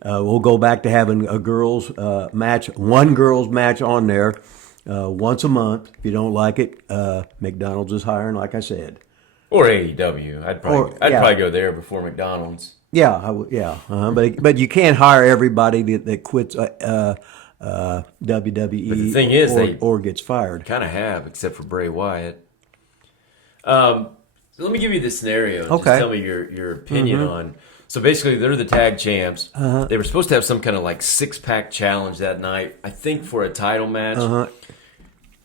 We'll go back to having a girls match, one girls match on there once a month. If you don't like it, McDonald's is hiring, like I said. Or AEW. I'd probably go there before McDonald's. Yeah, but you can't hire everybody that quits WWE But the thing is, or gets fired. Kind of have, except for Bray Wyatt. Let me give you this scenario. And Okay. Just tell me your opinion on. So basically, they're the tag champs. They were supposed to have some kind of like 6-pack challenge that night, I think, for a title match.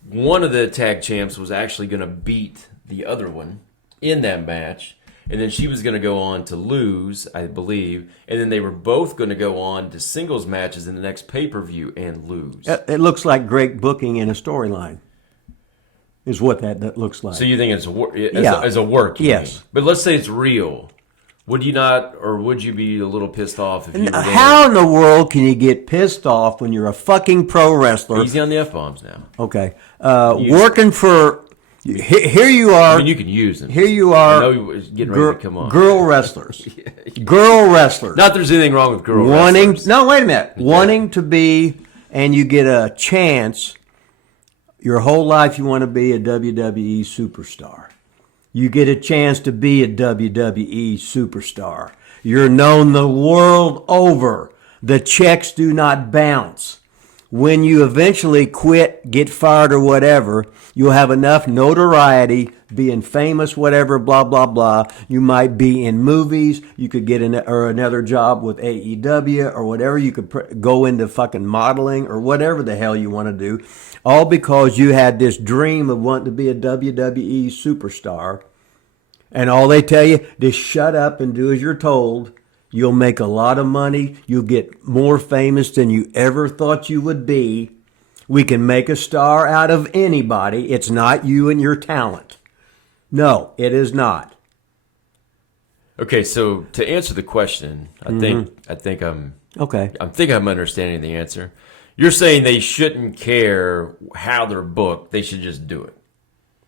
One of the tag champs was actually going to beat the other one in that match. And then she was going to go on to lose, I believe. And then they were both going to go on to singles matches in the next pay-per-view and lose. It looks like great booking in a storyline. Is what that looks like. So you think it's as a work? Yes. Mean. But let's say it's real. Would you not, or would you be a little pissed off if you were there? How in the world can you get pissed off when you're a fucking pro wrestler? Easy on the F-bombs now. Okay. Working for... Here you are. I mean, you can use them. Here you are. I know you was getting ready to come on. Girl wrestlers. Girl wrestlers. Not that there's anything wrong with girl wrestlers. No, wait a minute. Okay. Wanting to be, and you get a chance, your whole life you want to be a WWE superstar. You get a chance to be a WWE superstar. You're known the world over. The checks do not bounce. When you eventually quit, get fired or whatever, you'll have enough notoriety, being famous, whatever, blah, blah, blah. You might be in movies. You could get another job with AEW or whatever. You could go into fucking modeling or whatever the hell you want to do. All because you had this dream of wanting to be a WWE superstar. And all they tell you, just shut up and do as you're told. You'll make a lot of money. You'll get more famous than you ever thought you would be. We can make a star out of anybody. It's not you and your talent. No, it is not. Okay, so to answer the question, I think I'm understanding the answer. You're saying they shouldn't care how they're booked. They should just do it.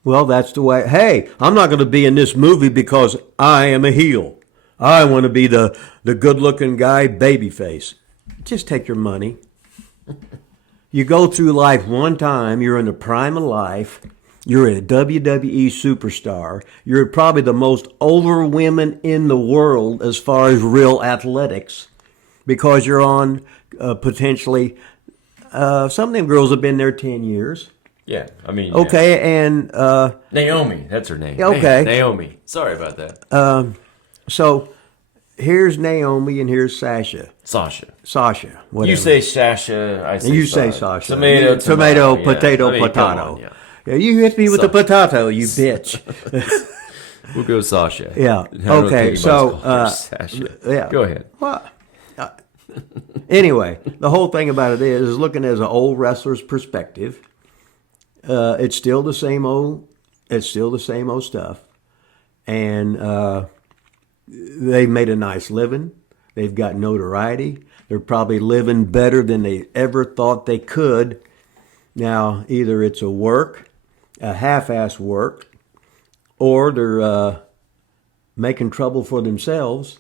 Well, that's the way. Hey, I'm not going to be in this movie because I am a heel. I want to be the good-looking guy, babyface. Just take your money. You go through life one time. You're in the prime of life. You're a WWE superstar. You're probably the most over women in the world as far as real athletics because you're on potentially, some of them girls have been there 10 years. Yeah, I mean. Okay, yeah. and Naomi, that's her name. Okay. Naomi. Sorry about that. so here's Naomi and here's Sasha. Sasha. Whatever. You say Sasha, I say You Sasha. say Sasha. Tomato, yeah. Potato, I mean, potato. come on, yeah. Yeah, you hit me with the Sasha. potato, you bitch. We'll go Sasha. Yeah. I don't Okay. think So, anybody's called her Sasha. yeah. Go ahead. Well, anyway, the whole thing about it is looking as an old wrestler's perspective. It's still the same old. It's still the same old stuff, and they've made a nice living. They've got notoriety. They're probably living better than they ever thought they could. Now, either it's a half-ass work, or they're making trouble for themselves,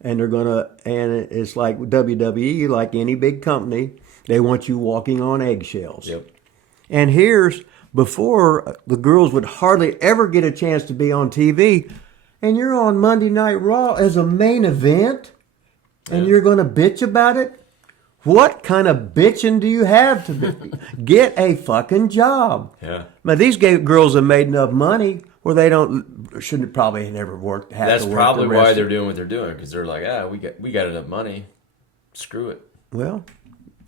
and and it's like WWE, like any big company, they want you walking on eggshells. Yep. And before, the girls would hardly ever get a chance to be on TV, and you're on Monday Night Raw as a main event, and you're going to bitch about it? What kind of bitching do you have to be? Get a fucking job. Yeah. But these girls have made enough money where they shouldn't probably have never worked. That's probably why they're doing what they're doing, because they're like, we got enough money. Screw it. Well,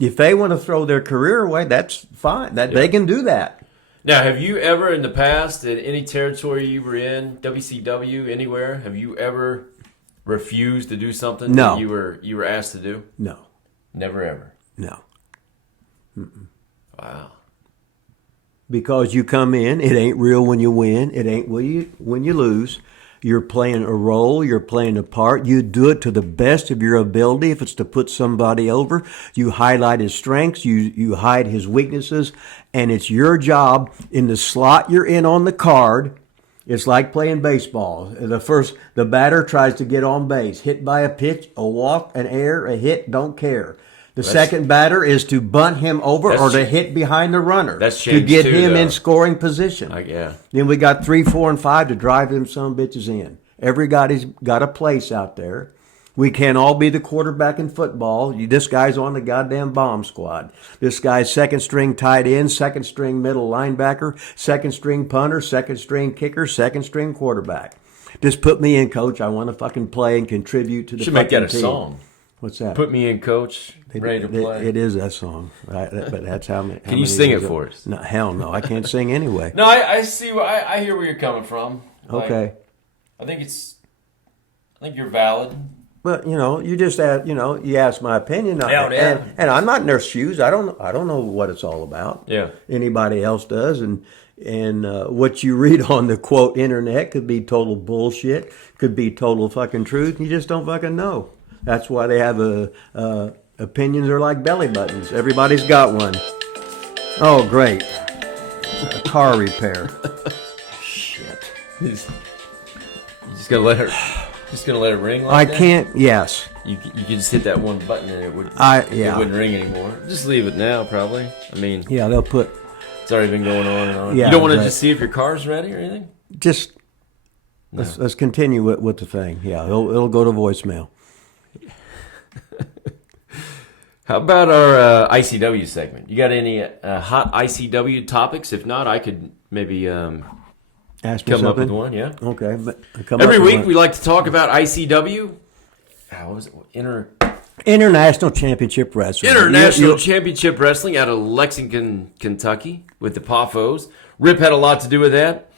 if they want to throw their career away, that's fine. They can do that. Now, have you ever in the past, in any territory you were in, WCW, anywhere, have you ever refused to do something No. that you were asked to do? No. Never ever. No. Wow. Because you come in, it ain't real when you win. It ain't when you lose. You're playing a role. You're playing a part. You do it to the best of your ability. If it's to put somebody over, you highlight his strengths. You hide his weaknesses. And it's your job in the slot you're in on the card. It's like playing baseball. The batter tries to get on base. Hit by a pitch, a walk, an error, a hit, don't care. The second batter is to bunt him over or to hit behind the runner. That's to changed get too, him though. in scoring position. Yeah. Then we got 3, 4, and 5 to drive them some bitches in. Everybody's got a place out there. We can't all be the quarterback in football. This guy's on the goddamn bomb squad. This guy's second string tight end, second string middle linebacker, second string punter, second string kicker, second string quarterback. Just put me in, coach. I want to fucking play and contribute to the Should fucking make that a team. song. What's that? Put me in, coach. Ready to play. It is that song, right? But that's how many. Can you sing it for us? No, hell no. I can't sing anyway. No, I see. I hear where you're coming from. Like, Okay. I think you're valid. But you just ask, you ask my opinion, Yeah. and I'm not in their shoes. I don't know what it's all about. Yeah. Anybody else does, and what you read on the quote internet could be total bullshit, could be total fucking truth. You just don't fucking know. That's why they have opinions are like belly buttons. Everybody's got one. Oh, great! A car repair. Shit. You're just gonna let her. Just gonna let it ring like I that? can't. Yes. You can just hit that one button and it wouldn't ring anymore. Just leave it now, probably. I mean, Yeah, they'll put. it's already been going on and on. Yeah, You don't want to but- just see if your car's ready or anything? Just let's continue with the thing. Yeah, it'll go to voicemail. How about our ICW segment? You got any hot ICW topics? If not, I could maybe Ask me come up something. with one, yeah? Okay, but Every week we like to talk about ICW. How was it? International Championship Wrestling. International Championship Wrestling out of Lexington, Kentucky with the Poffos. Rip had a lot to do with that.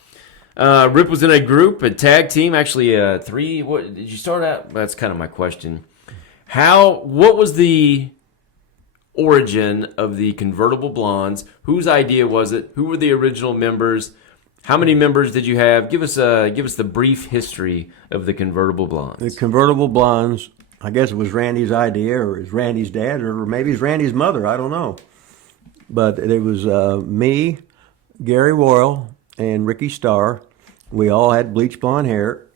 Rip was in a group, a tag team, actually 3. What did you start out? That's kind of my question. What was the origin of the Convertible Blondes? Whose idea was it? Who were the original members? How many members did you have? Give us the brief history of the Convertible Blondes. The Convertible Blondes, I guess it was Randy's idea, or it was Randy's dad, or maybe it's Randy's mother. I don't know. But it was me, Gary Royal, and Ricky Starr. We all had bleach blonde hair.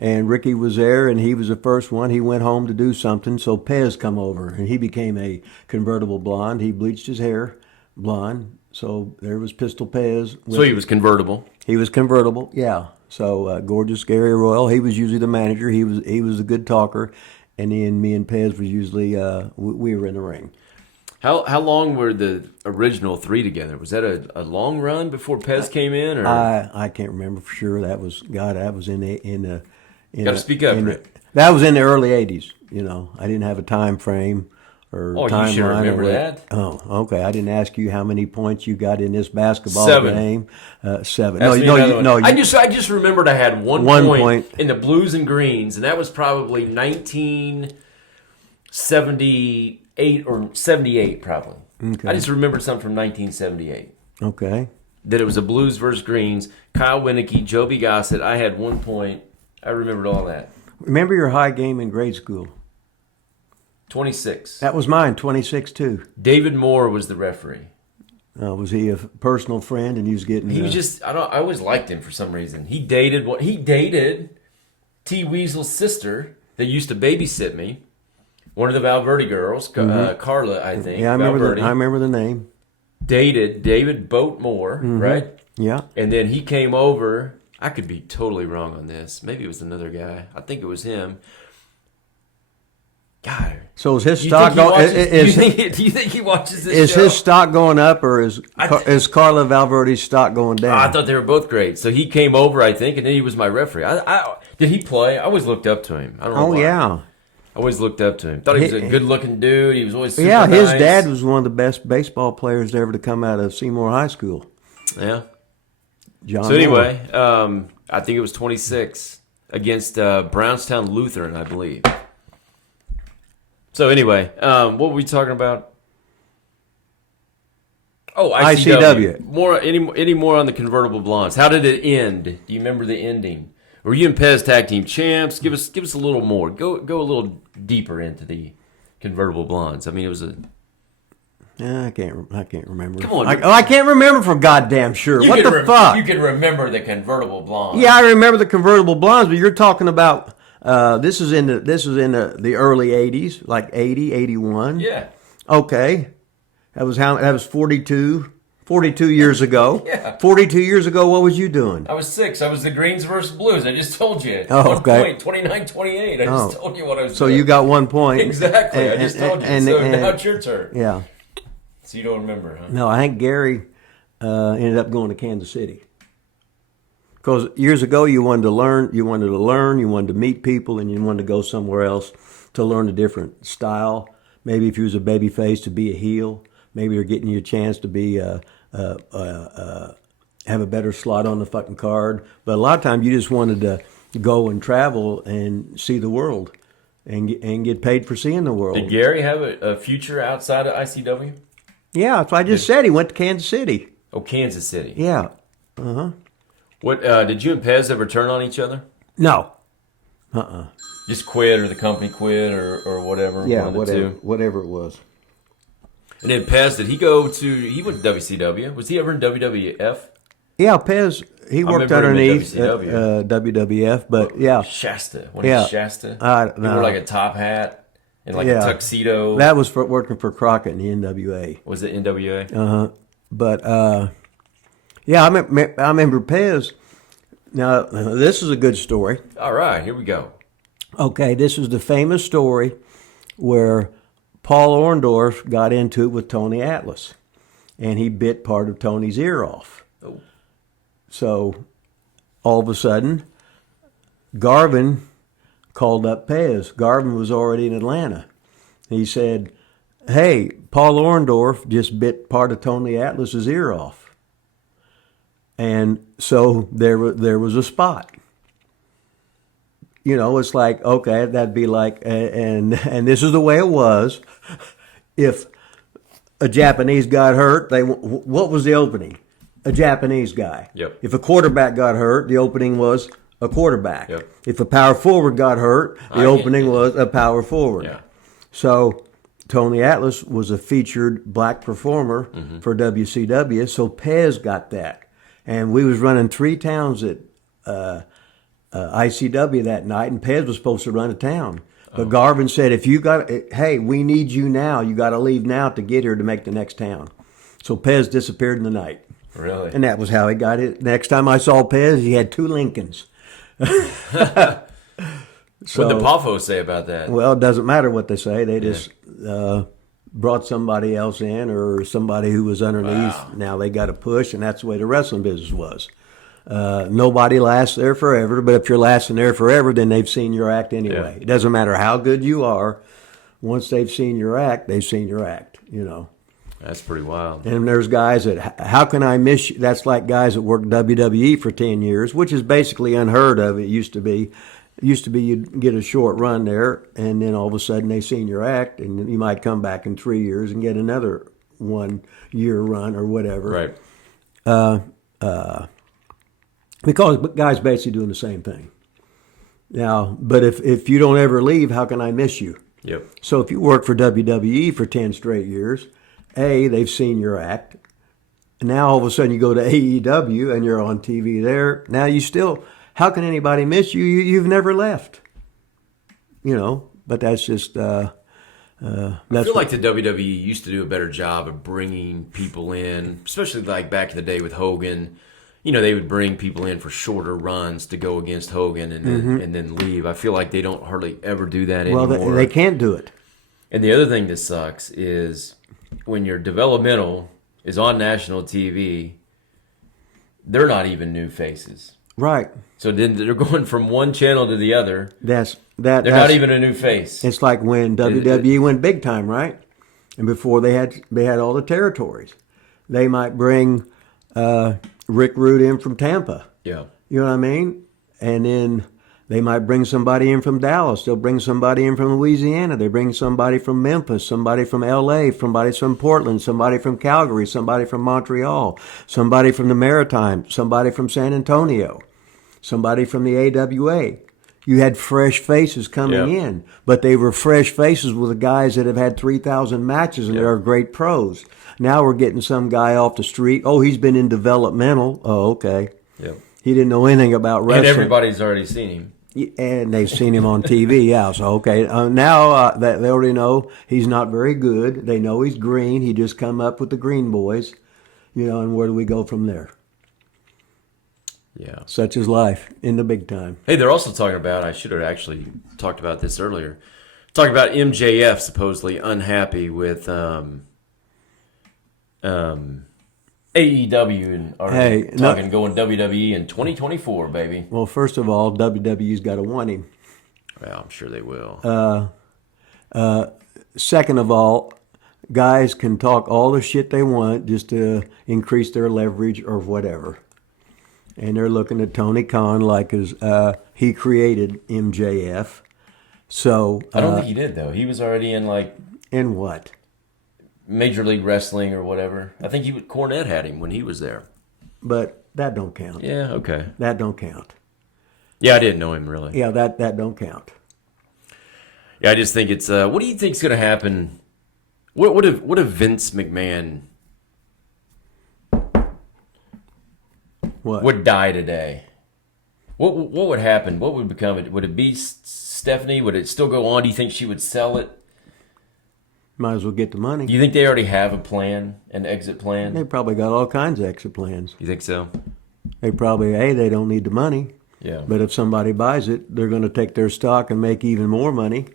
And Ricky was there, and he was the first one. He went home to do something, so Pez come over, and he became a Convertible Blonde. He bleached his hair blonde. So there was Pistol Pez. So he was convertible. He was convertible, yeah. So gorgeous Gary Royal, he was usually the manager. He was a good talker, and then me and Pez was usually we were in the ring. How long were the original three together? Was that a long run before Pez came in? Or I can't remember for sure. That was in the gotta speak up, Rick. that was in the early '80s. You know, I didn't have a time frame or Oh, you timeline. should remember or that. Oh, okay. I didn't ask you how many points you got in this basketball 7. game. 7. Ask me another one. No. I just remembered I had one point. point in the Blues and Greens, and that was probably 1978 or 78, probably. Okay. I just remembered something from 1978. Okay. That it was a Blues versus Greens. Kyle Winnicky, Joby Gossett. I had 1 point. I remembered all that. Remember your high game in grade school? 26. That was mine. 26 too. David Moore was the referee. Was he a personal friend? And he was getting. He was just. I always liked him for some reason. He dated T. Weasel's sister that used to babysit me. One of the Valverde girls, Carla, I think. Yeah, I remember the name. Dated David Boatmore, right? Yeah. And then he came over. I could be totally wrong on this. Maybe it was another guy. I think it was him. God. So is his stock going? Do you think he watches this Is show? his stock going up, or is Carla Valverde's stock going down? I thought they were both great. So he came over, I think, and then he was my referee. Did he play? I always looked up to him. I don't know why. Yeah. I always looked up to him. Thought he was a good-looking dude. He was always super Yeah, his nice. dad was one of the best baseball players ever to come out of Seymour High School. Yeah. John. So anyway, I think it was 26 against Brownstown Lutheran, I believe. So anyway, what were we talking about? Oh, ICW. Any more on the Convertible Blondes? How did it end? Do you remember the ending? Were you and Pez tag team champs? Give us a little more. Go a little deeper into the Convertible Blondes. I mean, it was a. Yeah, I can't remember. Come on, I can't remember for goddamn sure. What the fuck? You can remember the Convertible Blondes. Yeah, I remember the Convertible Blondes, but you're talking about this is in the early '80s, like 80, 81. Yeah. Okay, that was 42 years ago. Yeah. 42 years ago, what was you doing? I was 6. I was the Greens versus Blues. I just told you. Oh, 1 okay. point, 29-28. I just told you what I was So doing. you got 1 point. Exactly. I just told you. So now it's your turn. Yeah. So you don't remember, huh? No, I think Gary ended up going to Kansas City. Because years ago, you wanted to learn, you wanted to meet people, and you wanted to go somewhere else to learn a different style. Maybe if you was a baby face, to be a heel. Maybe they're getting you a chance to be have a better slot on the fucking card. But a lot of times, you just wanted to go and travel and see the world, and get paid for seeing the world. Did Gary have a future outside of ICW? Yeah, that's what I just said. He went to Kansas City. Oh, Kansas City. Yeah. Uh-huh. What did you and Pez ever turn on each other? No. Just quit, or the company quit, or whatever. Yeah, one of the two. whatever it was. And then Pez, did he go to? He went to WCW. Was he ever in WWF? Yeah, Pez, he worked remember him in underneath WWF, but yeah. Shasta. Yeah. Shasta? He no. wore like a top hat and like a tuxedo. That was for working for Crockett in the NWA. Was it NWA? Uh-huh. But, yeah, I remember Pez. Now, this is a good story. All right, here we go. Okay, this is the famous story where Paul Orndorff got into it with Tony Atlas, and he bit part of Tony's ear off. Oh. So, all of a sudden, Garvin called up Pez. Garvin was already in Atlanta. He said, hey, Paul Orndorff just bit part of Tony Atlas's ear off. And so there was a spot. You know, it's like, okay, that'd be like, and this is the way it was. If a Japanese got hurt, what was the opening? A Japanese guy. Yep. If a quarterback got hurt, the opening was a quarterback. Yep. If a power forward got hurt, the opening was a power forward. Yeah. So Tony Atlas was a featured black performer for WCW, so Pez got that. And we was running 3 towns at ICW that night, and Pez was supposed to run a town. But Garvin said, hey, we need you now. You got to leave now to get here to make the next town. So Pez disappeared in the night. Really? And that was how he got it. Next time I saw Pez, he had 2 Lincolns. What did the Poffos say about that? Well, it doesn't matter what they say. They just brought somebody else in or somebody who was underneath. Wow. Now they got to push, and that's the way the wrestling business was. Nobody lasts there forever, but if you're lasting there forever, then they've seen your act anyway. Yeah. It doesn't matter how good you are. Once they've seen your act, they've seen your act, you know. That's pretty wild. And there's guys that, how can I miss you? That's like guys that worked WWE for 10 years, which is basically unheard of. It used to be you'd get a short run there, and then all of a sudden they've seen your act, and you might come back in 3 years and get another 1 year run or whatever. Right. Because guys basically doing the same thing. Now, but if you don't ever leave, how can I miss you? Yep. So if you work for WWE for 10 straight years, they've seen your act. And now all of a sudden you go to AEW and you're on TV there. Now you still, how can anybody miss you? You've never left. You know, but that's just, I feel like the WWE used to do a better job of bringing people in, especially like back in the day with Hogan. You know, they would bring people in for shorter runs to go against Hogan and then leave. I feel like they don't hardly ever do that anymore. well, they can't do it. And the other thing that sucks is when your developmental is on national TV, they're not even new faces. Right. So then they're going from one channel to the other. They're That's not even a new face. It's like when WWE went big time, right? And before they had all the territories. They might bring Rick Rude in from Tampa. Yeah. You know what I mean? And then they might bring somebody in from Dallas. They'll bring somebody in from Louisiana. They bring somebody from Memphis, somebody from LA, somebody from Portland, somebody from Calgary, somebody from Montreal, somebody from the Maritime, somebody from San Antonio, somebody from the AWA. You had fresh faces coming in, but they were fresh faces with the guys that have had 3,000 matches and they're great pros. Now we're getting some guy off the street. Oh, he's been in developmental. Oh, okay. Yeah. He didn't know anything about wrestling. And everybody's already seen him. And they've seen him on TV, yeah. So, okay. Now that they already know he's not very good. They know he's green. He just come up with the Green Boys. You know, and where do we go from there? Yeah. Such is life in the big time. Hey, they're also talking about, I should have actually talked about this earlier, talking about MJF supposedly unhappy with AEW and already going WWE in 2024, baby. Well, first of all, WWE's got to want him. Well, I'm sure they will. Second of all, guys can talk all the shit they want just to increase their leverage or whatever. And they're looking at Tony Khan like he created MJF. So I don't think he did, though. He was already in, like... In what? Major League Wrestling or whatever. I think Cornette had him when he was there. But that don't count. Yeah, okay. That don't count. Yeah, I didn't know him, really. Yeah, that don't count. Yeah, I just think it's... what do you think's going to happen? What if Vince McMahon would die today? What would happen? What would become it? Would it be Stephanie? Would it still go on? Do you think she would sell it? Might as well get the money. Do you think they already have a plan, an exit plan? They probably got all kinds of exit plans. You think so? They probably, they don't need the money. Yeah. But if somebody buys it, they're going to take their stock and make even more money.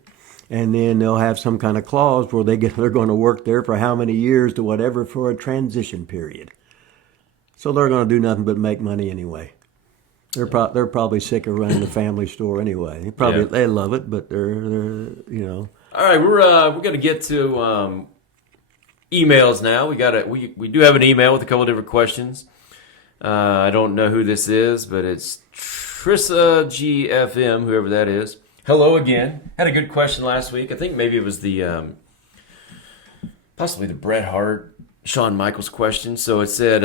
And then they'll have some kind of clause where they're going to work there for how many years to whatever for a transition period. So they're going to do nothing but make money anyway. They're probably sick of running the family store anyway. They love it, but they're you know. All right, we're going to get to emails now. We do have an email with a couple of different questions. I don't know who this is, but it's Trissa GFM, whoever that is. Hello again. Had a good question last week. I think maybe it was the possibly the Bret Hart, Shawn Michaels question. So it said,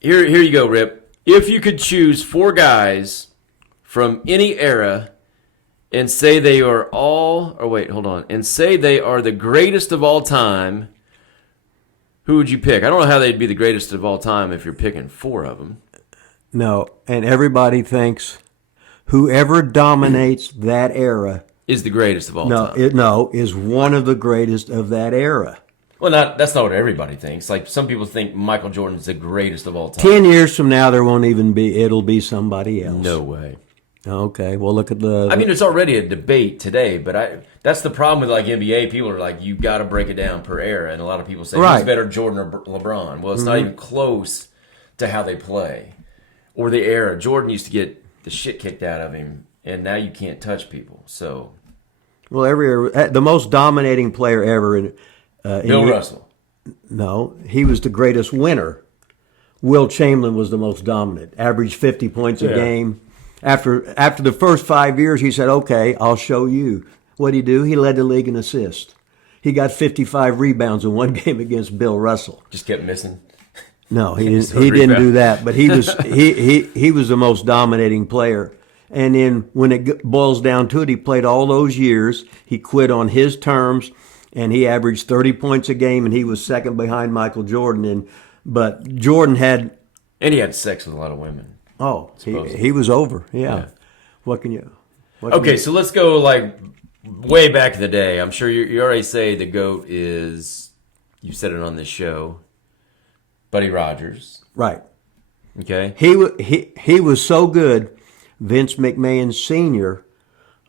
here you go, Rip. If you could choose 4 guys from any era and say they are and say they are the greatest of all time, who would you pick? I don't know how they'd be the greatest of all time if you're picking 4 of them. No, and everybody thinks whoever dominates that era is the greatest of all time. Is one of the greatest of that era. Well, that's not what everybody thinks. Like, some people think Michael Jordan is the greatest of all time. 10 years from now, there won't even be. It'll be somebody else. No way. Okay, well, look at the. I mean, it's already a debate today, but that's the problem with like NBA. People are like, you got to break it down per era, and a lot of people say Right. who's better, Jordan or LeBron? Well, it's not even close to how they play or the era. Jordan used to get the shit kicked out of him, and now you can't touch people. So well, the most dominating player ever in Bill Russell. No, he was the greatest winner. Will Chamberlain was the most dominant. Averaged 50 points a Yeah. game. After the first 5 years, he said, "Okay, I'll show you." What did he do? He led the league in assists. He got 55 rebounds in one game against Bill Russell. Just kept missing. No, he didn't. So He didn't rebound. do that. But he was he was the most dominating player. And then when it boils down to it, he played all those years. He quit on his terms, and he averaged 30 points a game, and he was second behind Michael Jordan. But Jordan had And he had sex with a lot of women. he was over. Yeah. What can you? Okay, so let's go like way back in the day. I'm sure you already say the GOAT is, you said it on this show, Buddy Rogers. Right. Okay. He was so good. Vince McMahon Sr.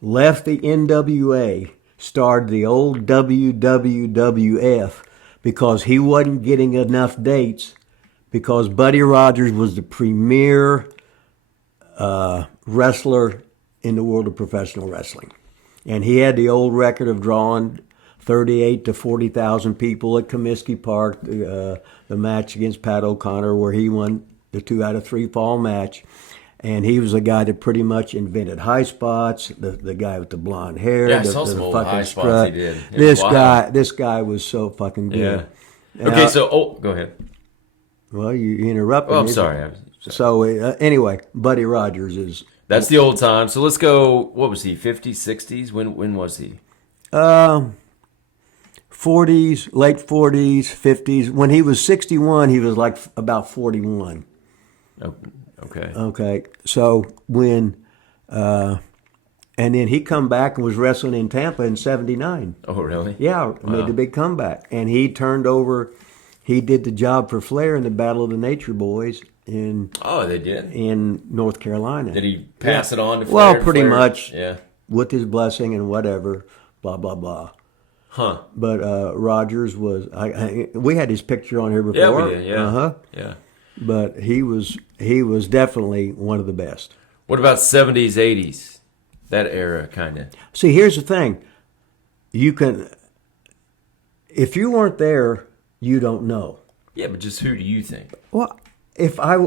left the NWA, started the old WWWF because he wasn't getting enough dates because Buddy Rogers was the premier wrestler in the world of professional wrestling. And he had the old record of drawing 38 to 40,000 people at Comiskey Park, the match against Pat O'Connor where he won the 2 out of 3 fall match. And he was a guy that pretty much invented high spots, the guy with the blonde hair, Yeah, I the saw some old fucking high spots strut. he did. It was wild. This guy was so fucking good. Yeah. Okay, so go ahead. Well, you interrupted Oh, I'm me. sorry. So anyway, Buddy Rogers is That's the old time. So let's go. What was he? 50s, 60s? When was he? 40s, late 40s, 50s. When he was 61, he was like about 41. Oh, okay. Okay, so when, and then he come back and was wrestling in Tampa in 79. Oh, really? Yeah, made the big comeback. And he turned over, he did the job for Flair in the Battle of the Nature Boys Oh, they did. in North Carolina. Did he pass it on to Flair? Well, and pretty Flair? much. Yeah. With his blessing and whatever, blah, blah, blah. Huh. But Rogers was, we had his picture on here before. Yeah, we did. Yeah. Uh-huh. Yeah. But he was definitely one of the best. What about 70s, 80s? That era, kind of. See, here's the thing. You can, if you weren't there, you don't know. Yeah, but just who do you think? Well, if I,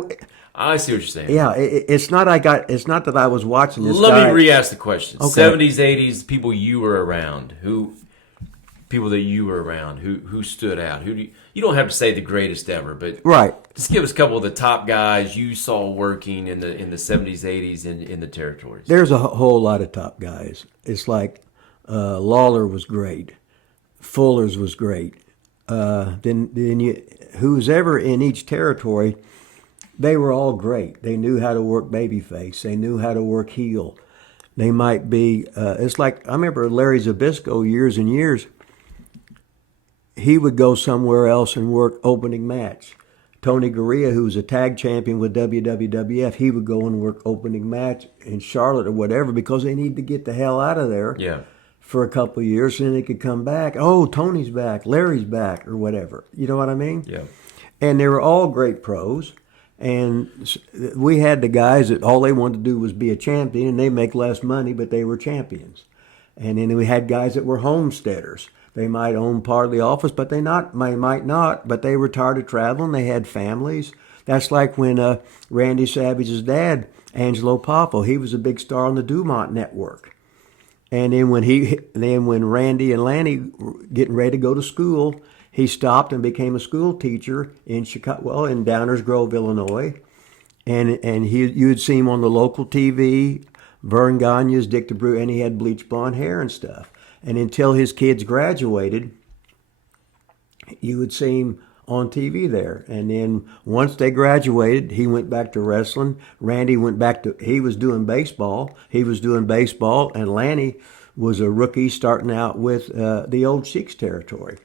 I see what you're saying. yeah, it's not it's not that I was watching this Let guy. me re-ask the question. Okay. 70s, 80s, people you were around. People that you were around, who stood out? Who do you don't have to say the greatest ever, but Right. just give us a couple of the top guys you saw working in the 70s, 80s in the territories. There's a whole lot of top guys. It's like Lawler was great. Fuller's was great. Then who's ever in each territory, they were all great. They knew how to work babyface. They knew how to work heel. They might be, it's like, I remember Larry Zbyszko years and years, he would go somewhere else and work opening match. Tony Gurria, who was a tag champion with WWF, he would go and work opening match in Charlotte or whatever because they needed to get the hell out of there Yeah. for a couple of years and then they could come back. Oh, Tony's back, Larry's back, or whatever. You know what I mean? Yeah. And they were all great pros. And we had the guys that all they wanted to do was be a champion, and they make less money, but they were champions. And then we had guys that were homesteaders. They might own part of the office, but they might not. But they were tired of traveling. They had families. That's like when Randy Savage's dad, Angelo Poffo, he was a big star on the Dumont Network. And then when Randy and Lanny were getting ready to go to school, he stopped and became a school teacher in Chicago, in Downers Grove, Illinois. And you'd see him on the local TV, Vern Gagne's, Dick DeBrew, and he had bleached blonde hair and stuff. And until his kids graduated, you would see him on TV there. And then once they graduated, he went back to wrestling. Randy went back to, he was doing baseball. And Lanny was a rookie starting out with the old Sheiks territory.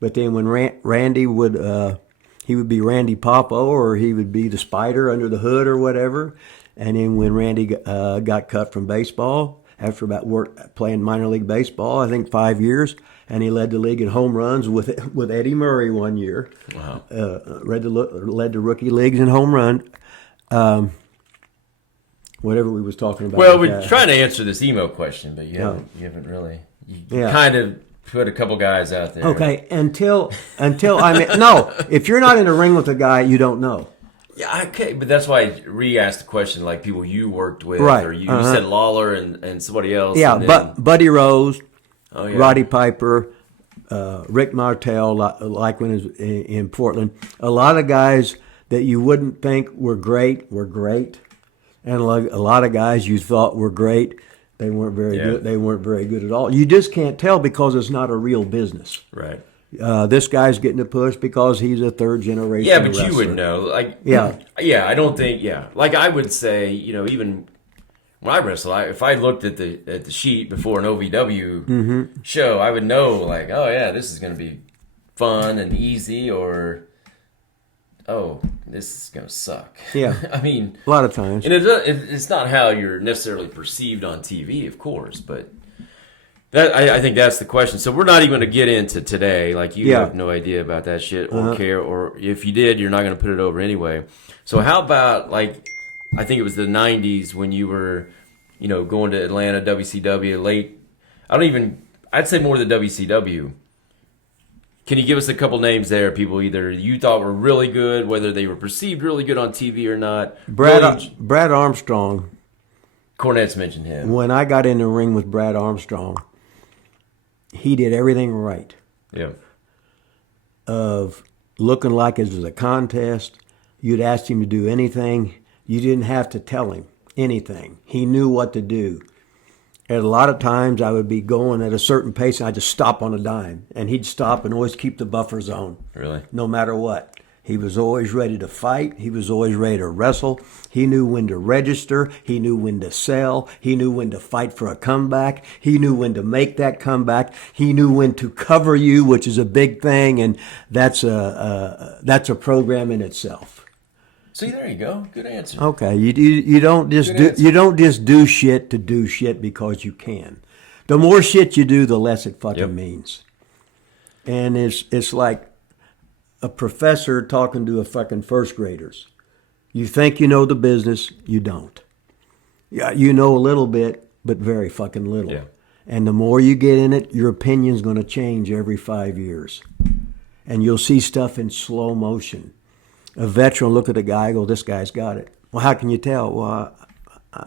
But then when Randy would, he would be Randy Popo, or he would be the Spider under the hood or whatever. And then when Randy got cut from baseball, after playing minor league baseball, I think 5 years, and he led the league in home runs with Eddie Murray one year. Wow. Led the rookie leagues in home run. Whatever we was talking about. Well, we're trying to answer this emo question, but you haven't really. You Yeah. kind of put a couple guys out there. Okay, until no, if you're not in a ring with a guy, you don't know. Yeah, okay, but that's why I re-asked the question, like people you worked with, Right, or you said Lawler and somebody else. Yeah, and then, but Buddy Rose, oh, yeah. Roddy Piper, Rick Martel, like when he was in Portland. A lot of guys that you wouldn't think were great, and a lot of guys you thought were great, they weren't very good. They weren't very good at all. You just can't tell because it's not a real business. Right. This guy's getting a push because he's a third generation. Yeah, but wrestler. you would know. Like, Yeah. I don't think. Yeah, like I would say, even when I wrestle, if I looked at the sheet before an OVW show, I would know, like, oh yeah, this is going to be fun and easy, or oh, this is going to suck. Yeah. I mean, A lot of times. and it's not how you're necessarily perceived on TV, of course, but. I think that's the question. So we're not even going to get into today. Like, you have no idea about that shit or care. Or if you did, you're not going to put it over anyway. So how about, like, I think it was the 90s when you were, going to Atlanta, WCW, late. I'd say more the WCW. Can you give us a couple names there, people either you thought were really good, whether they were perceived really good on TV or not? Brad Armstrong. Cornette's mentioned him. When I got in the ring with Brad Armstrong, he did everything right. Yeah. Of looking like it was a contest. You'd asked him to do anything. You didn't have to tell him anything. He knew what to do. And a lot of times I would be going at a certain pace and I'd just stop on a dime. And he'd stop and always keep the buffer zone. Really? No matter what. He was always ready to fight. He was always ready to wrestle. He knew when to register. He knew when to sell. He knew when to fight for a comeback. He knew when to make that comeback. He knew when to cover you, which is a big thing, and that's a program in itself. See, there you go. Good answer. Okay, you don't just do shit to do shit because you can. The more shit you do, the less it fucking means. And it's like a professor talking to a fucking first graders. You think you know the business, you don't. Yeah, you know a little bit, but very fucking little. Yeah. And the more you get in it, your opinion's going to change every 5 years. And you'll see stuff in slow motion. A veteran look at a guy, go, this guy's got it. Well, how can you tell? Well,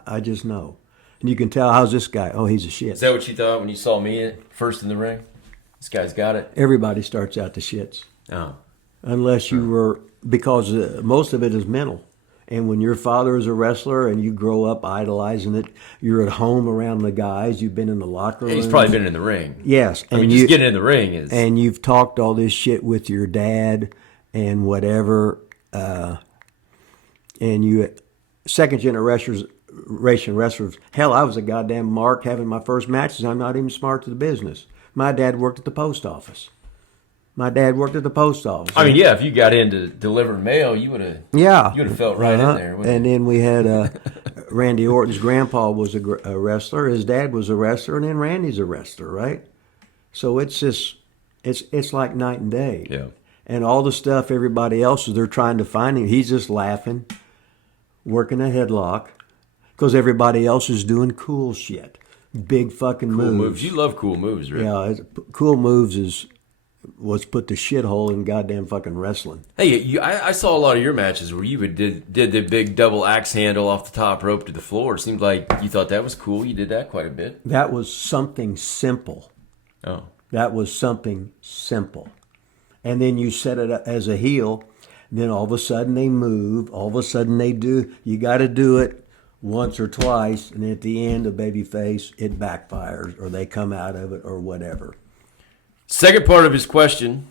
I just know. And you can tell, how's this guy? Oh, he's a shit. Is that what you thought when you saw me first in the ring? This guy's got it? Everybody starts out the shits. Oh. Unless you were, because most of it is mental. And when your father is a wrestler and you grow up idolizing it, you're at home around the guys, you've been in the locker room. He's probably been in the ring. Yes. I mean, just getting in the ring is... And you've talked all this shit with your dad and whatever. And you, second generation wrestlers, hell, I was a goddamn mark having my first matches. I'm not even smart to the business. My dad worked at the post office. I mean, yeah, if you got into delivering mail, you would have felt right in there. And then we had Randy Orton's grandpa was a wrestler. His dad was a wrestler, and then Randy's a wrestler, right? So it's just it's like night and day. Yeah. And all the stuff everybody else is, they're trying to find him. He's just laughing, working a headlock, because everybody else is doing cool shit, big fucking Cool moves. moves. You love cool moves, right? Yeah, cool moves was put the shithole in goddamn fucking wrestling. Hey, I saw a lot of your matches where you did the big double axe handle off the top rope to the floor. It seemed like you thought that was cool. You did that quite a bit. That was something simple. Oh. That was something simple. And then you set it up as a heel. Then all of a sudden they move. All of a sudden they do. You got to do it once or twice. And at the end, a baby face, it backfires or they come out of it or whatever. Second part of his question,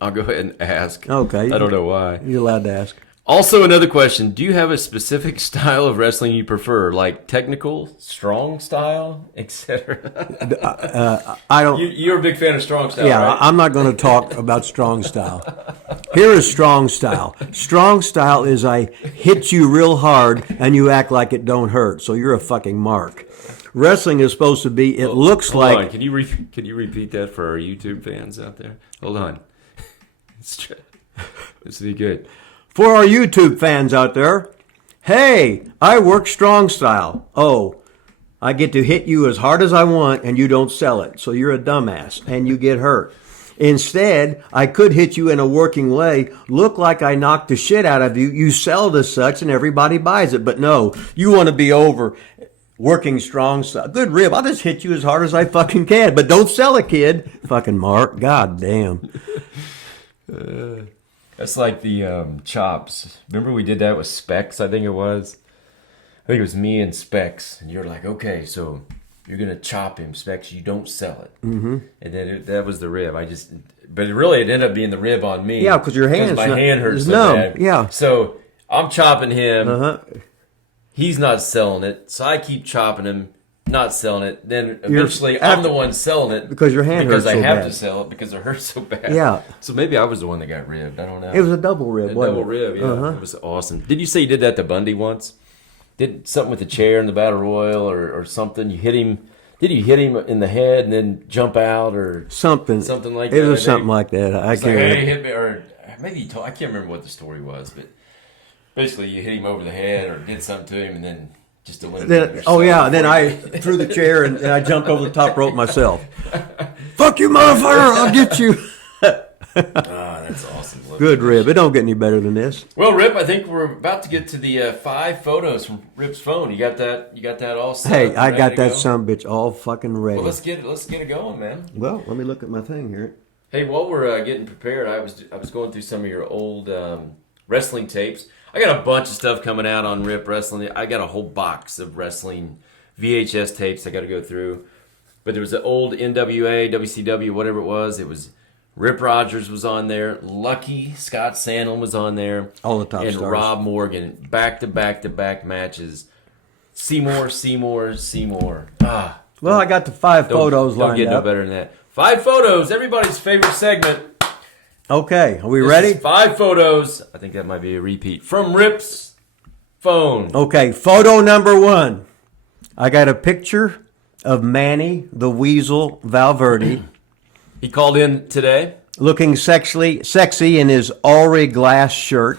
I'll go ahead and ask. Okay. I don't know why. You're allowed to ask. Also, another question. Do you have a specific style of wrestling you prefer? Like technical, strong style, etc.? I don't. You're a big fan of strong style, Yeah, right? I'm not going to talk about strong style. Here is strong style. Strong style is I hit you real hard and you act like it don't hurt. So you're a fucking mark. Wrestling is supposed to be, it looks Hold like... on. Can you repeat that for our YouTube fans out there? Hold on. This is good. For our YouTube fans out there, hey, I work strong style. Oh, I get to hit you as hard as I want and you don't sell it. So you're a dumbass and you get hurt. Instead, I could hit you in a working way, look like I knocked the shit out of you. You sell it as such and everybody buys it. But no, you want to be over working strong style. Good rib. I'll just hit you as hard as I fucking can. But don't sell it, kid. Fucking Mark. God damn. That's like the chops. Remember we did that with Specs, I think it was? I think it was me and Specs. And you're like, okay, so you're going to chop him, Specs. You don't sell it. Mm-hmm. And then that was the rib. But it ended up being the rib on me. Yeah, because your hand's my hand hurts so numb. bad. Yeah. So I'm chopping him. Uh-huh. He's not selling it. So I keep chopping him, not selling it. Then eventually I'm the one selling it. Because your hand hurts so bad. Because I have to sell it because it hurts so bad. Yeah. So maybe I was the one that got ribbed. I don't know. It was a double rib, wasn't double it? rib, yeah. Uh-huh. It was awesome. Did you say you did that to Bundy once? Did something with the chair in the Battle Royal or something? You hit him. Did you hit him in the head and then jump out or something like that? It was something like that. I can't remember. Hey, hit me, or maybe he told, I can't remember what the story was, but basically you hit him over the head or did something to him and then just eliminated yourself. Oh yeah, and then I threw the chair and I jumped over the top rope myself. Fuck you, motherfucker! I'll get you. That's awesome. Good rib. It don't get any better than this. Well, Rip, I think we're about to get to the 5 photos from Rip's phone. You got that? You got that all set? Hey, I got that go? sumbitch all fucking ready. Well, let's get it going, man. Well, let me look at my thing here. Hey, while we're getting prepared, I was going through some of your old wrestling tapes. I got a bunch of stuff coming out on Rip Wrestling. I got a whole box of wrestling VHS tapes I got to go through. But there was an old NWA, WCW, whatever it was. It was Rip Rogers was on there. Lucky Scott Sandlin was on there. All the top and stars. Rob Morgan. Back-to-back matches. Seymour. Ah. Well, I got the 5 photos lined up. Don't get no better than that. 5 photos, everybody's favorite segment. Okay, are we This ready? is 5 photos. I think that might be a repeat. From Rip's phone. Okay, photo number 1. I got a picture of Manny the Weasel Valverde. He called in today. Looking sexy in his Ori glass shirt.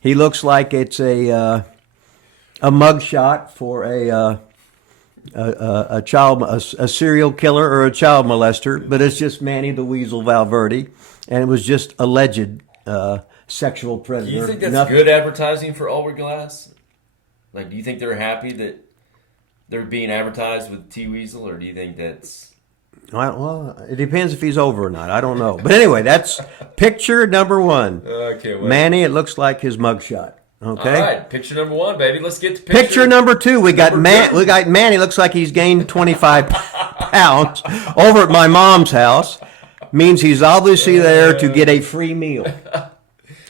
He looks like it's a mugshot for a child, a serial killer or a child molester, but it's just Manny the Weasel Valverde, and it was just alleged sexual predator. Do you think that's Nothing. good advertising for Ulver Glass? Like, do you think they're happy that they're being advertised with T Weasel, or do you think that's... Well, it depends if he's over or not. I don't know. But anyway, that's picture number 1. Okay, well. Manny, it looks like his mugshot. Okay. All right, picture number 1, baby. Let's get to Picture number 2. We got Manny. Looks like he's gained 25 pounds over at my mom's house. Means he's obviously there to get a free meal.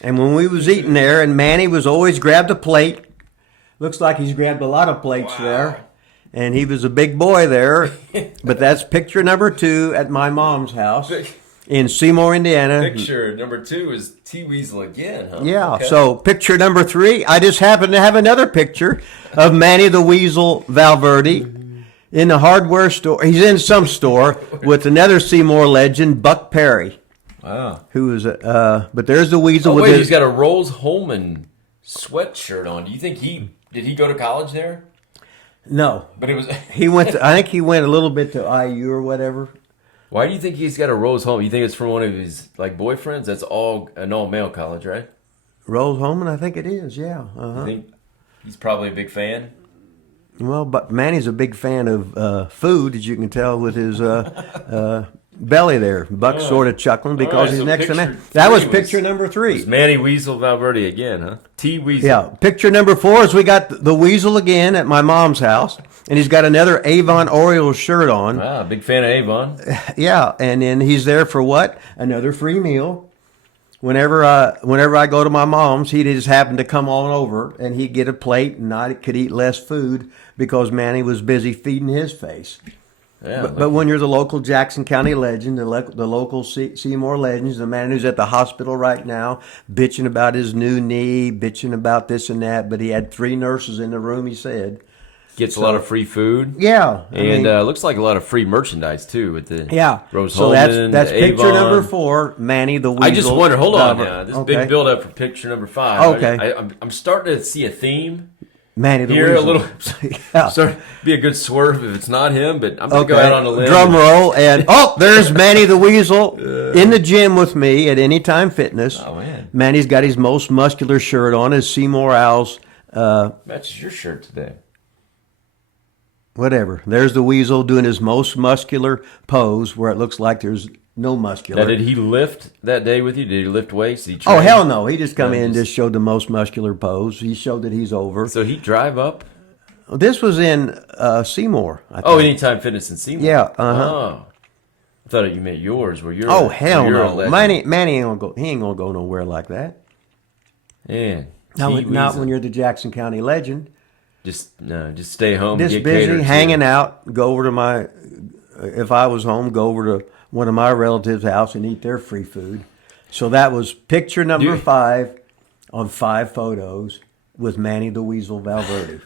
And when we was eating there, and Manny was always grabbed a plate. Looks like he's grabbed a lot of plates there. And he was a big boy there. But that's picture number 2 at my mom's house in Seymour, Indiana. Picture number 2 is T Weasel again, huh? Yeah, Okay. So picture number 3, I just happen to have another picture of Manny the Weasel Valverde in the hardware store. He's in some store with another Seymour legend, Buck Perry. Wow. Who is but there's the Weasel Oh, with wait, his... he's got a Rolls Holman sweatshirt on. Do you think did he go to college there? No. But it was... I think he went a little bit to IU or whatever. Why do you think he's got a Rose Holman? You think it's from one of his boyfriends? That's an all-male college, right? Rose Holman, I think it is, yeah. You think he's probably a big fan? Well, but Manny's a big fan of food, as you can tell with his belly there. Buck's sort of chuckling because right, he's so next to picture me. That was three picture number 3. It's Manny Weasel Valverde again, huh? T Weasel. Yeah, picture number 4 is we got the Weasel again at my mom's house, and he's got another Avon Orioles shirt on. Wow, big fan of Avon. Yeah, and then he's there for what? Another free meal. Whenever I go to my mom's, he'd just happen to come on over, and he'd get a plate, and I could eat less food because Manny was busy feeding his face. Yeah, But when you're the local Jackson County legend, the local Seymour legends, the man who's at the hospital right now, bitching about his new knee, bitching about this and that, but he had 3 nurses in the room, he said. gets a lot of free food. Yeah. And looks like a lot of free merchandise, too, with the Rose so Holman, that's picture Avon. number 4, Manny the Weasel. I just wonder, hold on now. This okay. big build-up for picture number 5. Okay. I'm starting to see a theme. Manny the Here Weasel. a little, Yeah. sorry, be a good swerve if it's not him, but I'm going to go out on a limb. Drum roll, and there's Manny the Weasel in the gym with me at Anytime Fitness. Oh, man. Manny's got his most muscular shirt on, his Seymour Owls. Matches your shirt today. Whatever. There's the Weasel doing his most muscular pose where it looks like there's no muscular. Now, did he lift that day with you? Did he lift weights? Did he train? Oh, hell no. He just come in and just showed the most muscular pose. He showed that he's over. So he drive up? This was in Seymour, I think. Oh, Anytime Fitness in Seymour. Yeah, Oh. I thought you meant yours, where you're. Oh, hell you're a no. legend. Manny ain't gonna go. He ain't gonna go nowhere like that. Yeah. Not when you're the Jackson County legend. Just stay home. Just get busy, catered to. hanging out. Go over to if I was home, go over to one of my relatives' house and eat their free food. So that was picture number 5 on 5 photos with Manny the Weasel Valverde.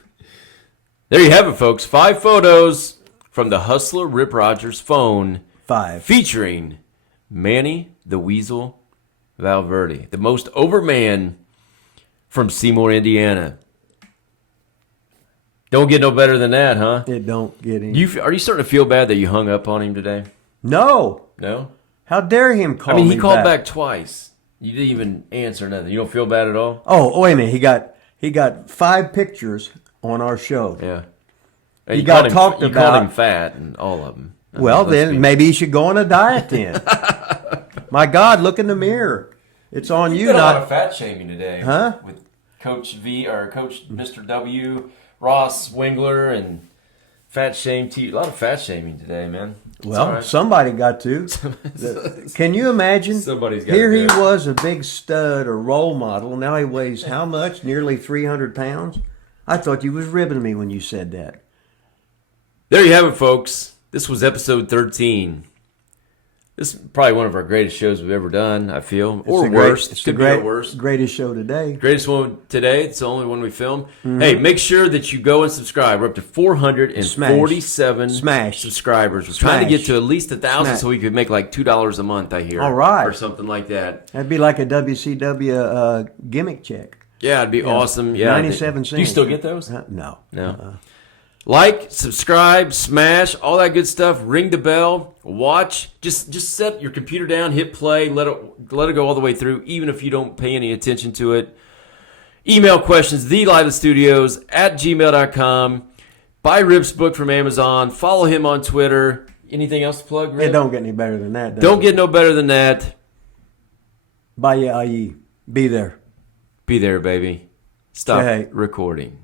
There you have it, folks. 5 photos from the Hustler Rip Rogers phone 5. featuring Manny the Weasel Valverde, the most over man from Seymour, Indiana. Don't get no better than that, huh? It don't get any. Are you starting to feel bad that you hung up on him today? No. No? How dare him call me I mean, he called back twice. You didn't even answer nothing. You don't feel bad at all? Oh, wait a minute. He got 5 pictures on our show. Yeah. He got talked You about. called him fat and all of them. Well, then maybe he should go on a diet then. My God, look in the mirror. It's on you, did a lot not of fat shaming today. Huh? With Coach V or Coach Mr. W, Ross Wingler, and fat shame. A lot of fat shaming today, man. It's Well, all right. somebody got to. Can you imagine? Somebody's got Here to he do it. was, a big stud or role model. Now he weighs how much? Nearly 300 pounds? I thought you was ribbing me when you said that. There you have it, folks. This was episode 13. This is probably one of our greatest shows we've ever done, I feel. Or worst. It's It the could be our worst. greatest show today. Greatest one today. It's the only one we filmed. Hey, make sure that you go and subscribe. We're up to 447 Smash. subscribers. We're trying to get Smash. to at least 1,000 Smash. so we could make like $2 a month, I hear. All right. Or something like that. That'd be like a WCW gimmick check. Yeah, it'd be awesome. Yeah, 97 cents. Do you still get those? No. No. Like, subscribe, smash, all that good stuff. Ring the bell. Watch. Just set your computer down, hit play, let it go all the way through, even if you don't pay any attention to it. Email questions, thelivestudios@gmail.com. Buy Rip's book from Amazon. Follow him on Twitter. Anything else to plug, Rip? It don't get any better than that. Don't get no better than that. Bye, Be there. Be there, baby. Stop Hey. recording.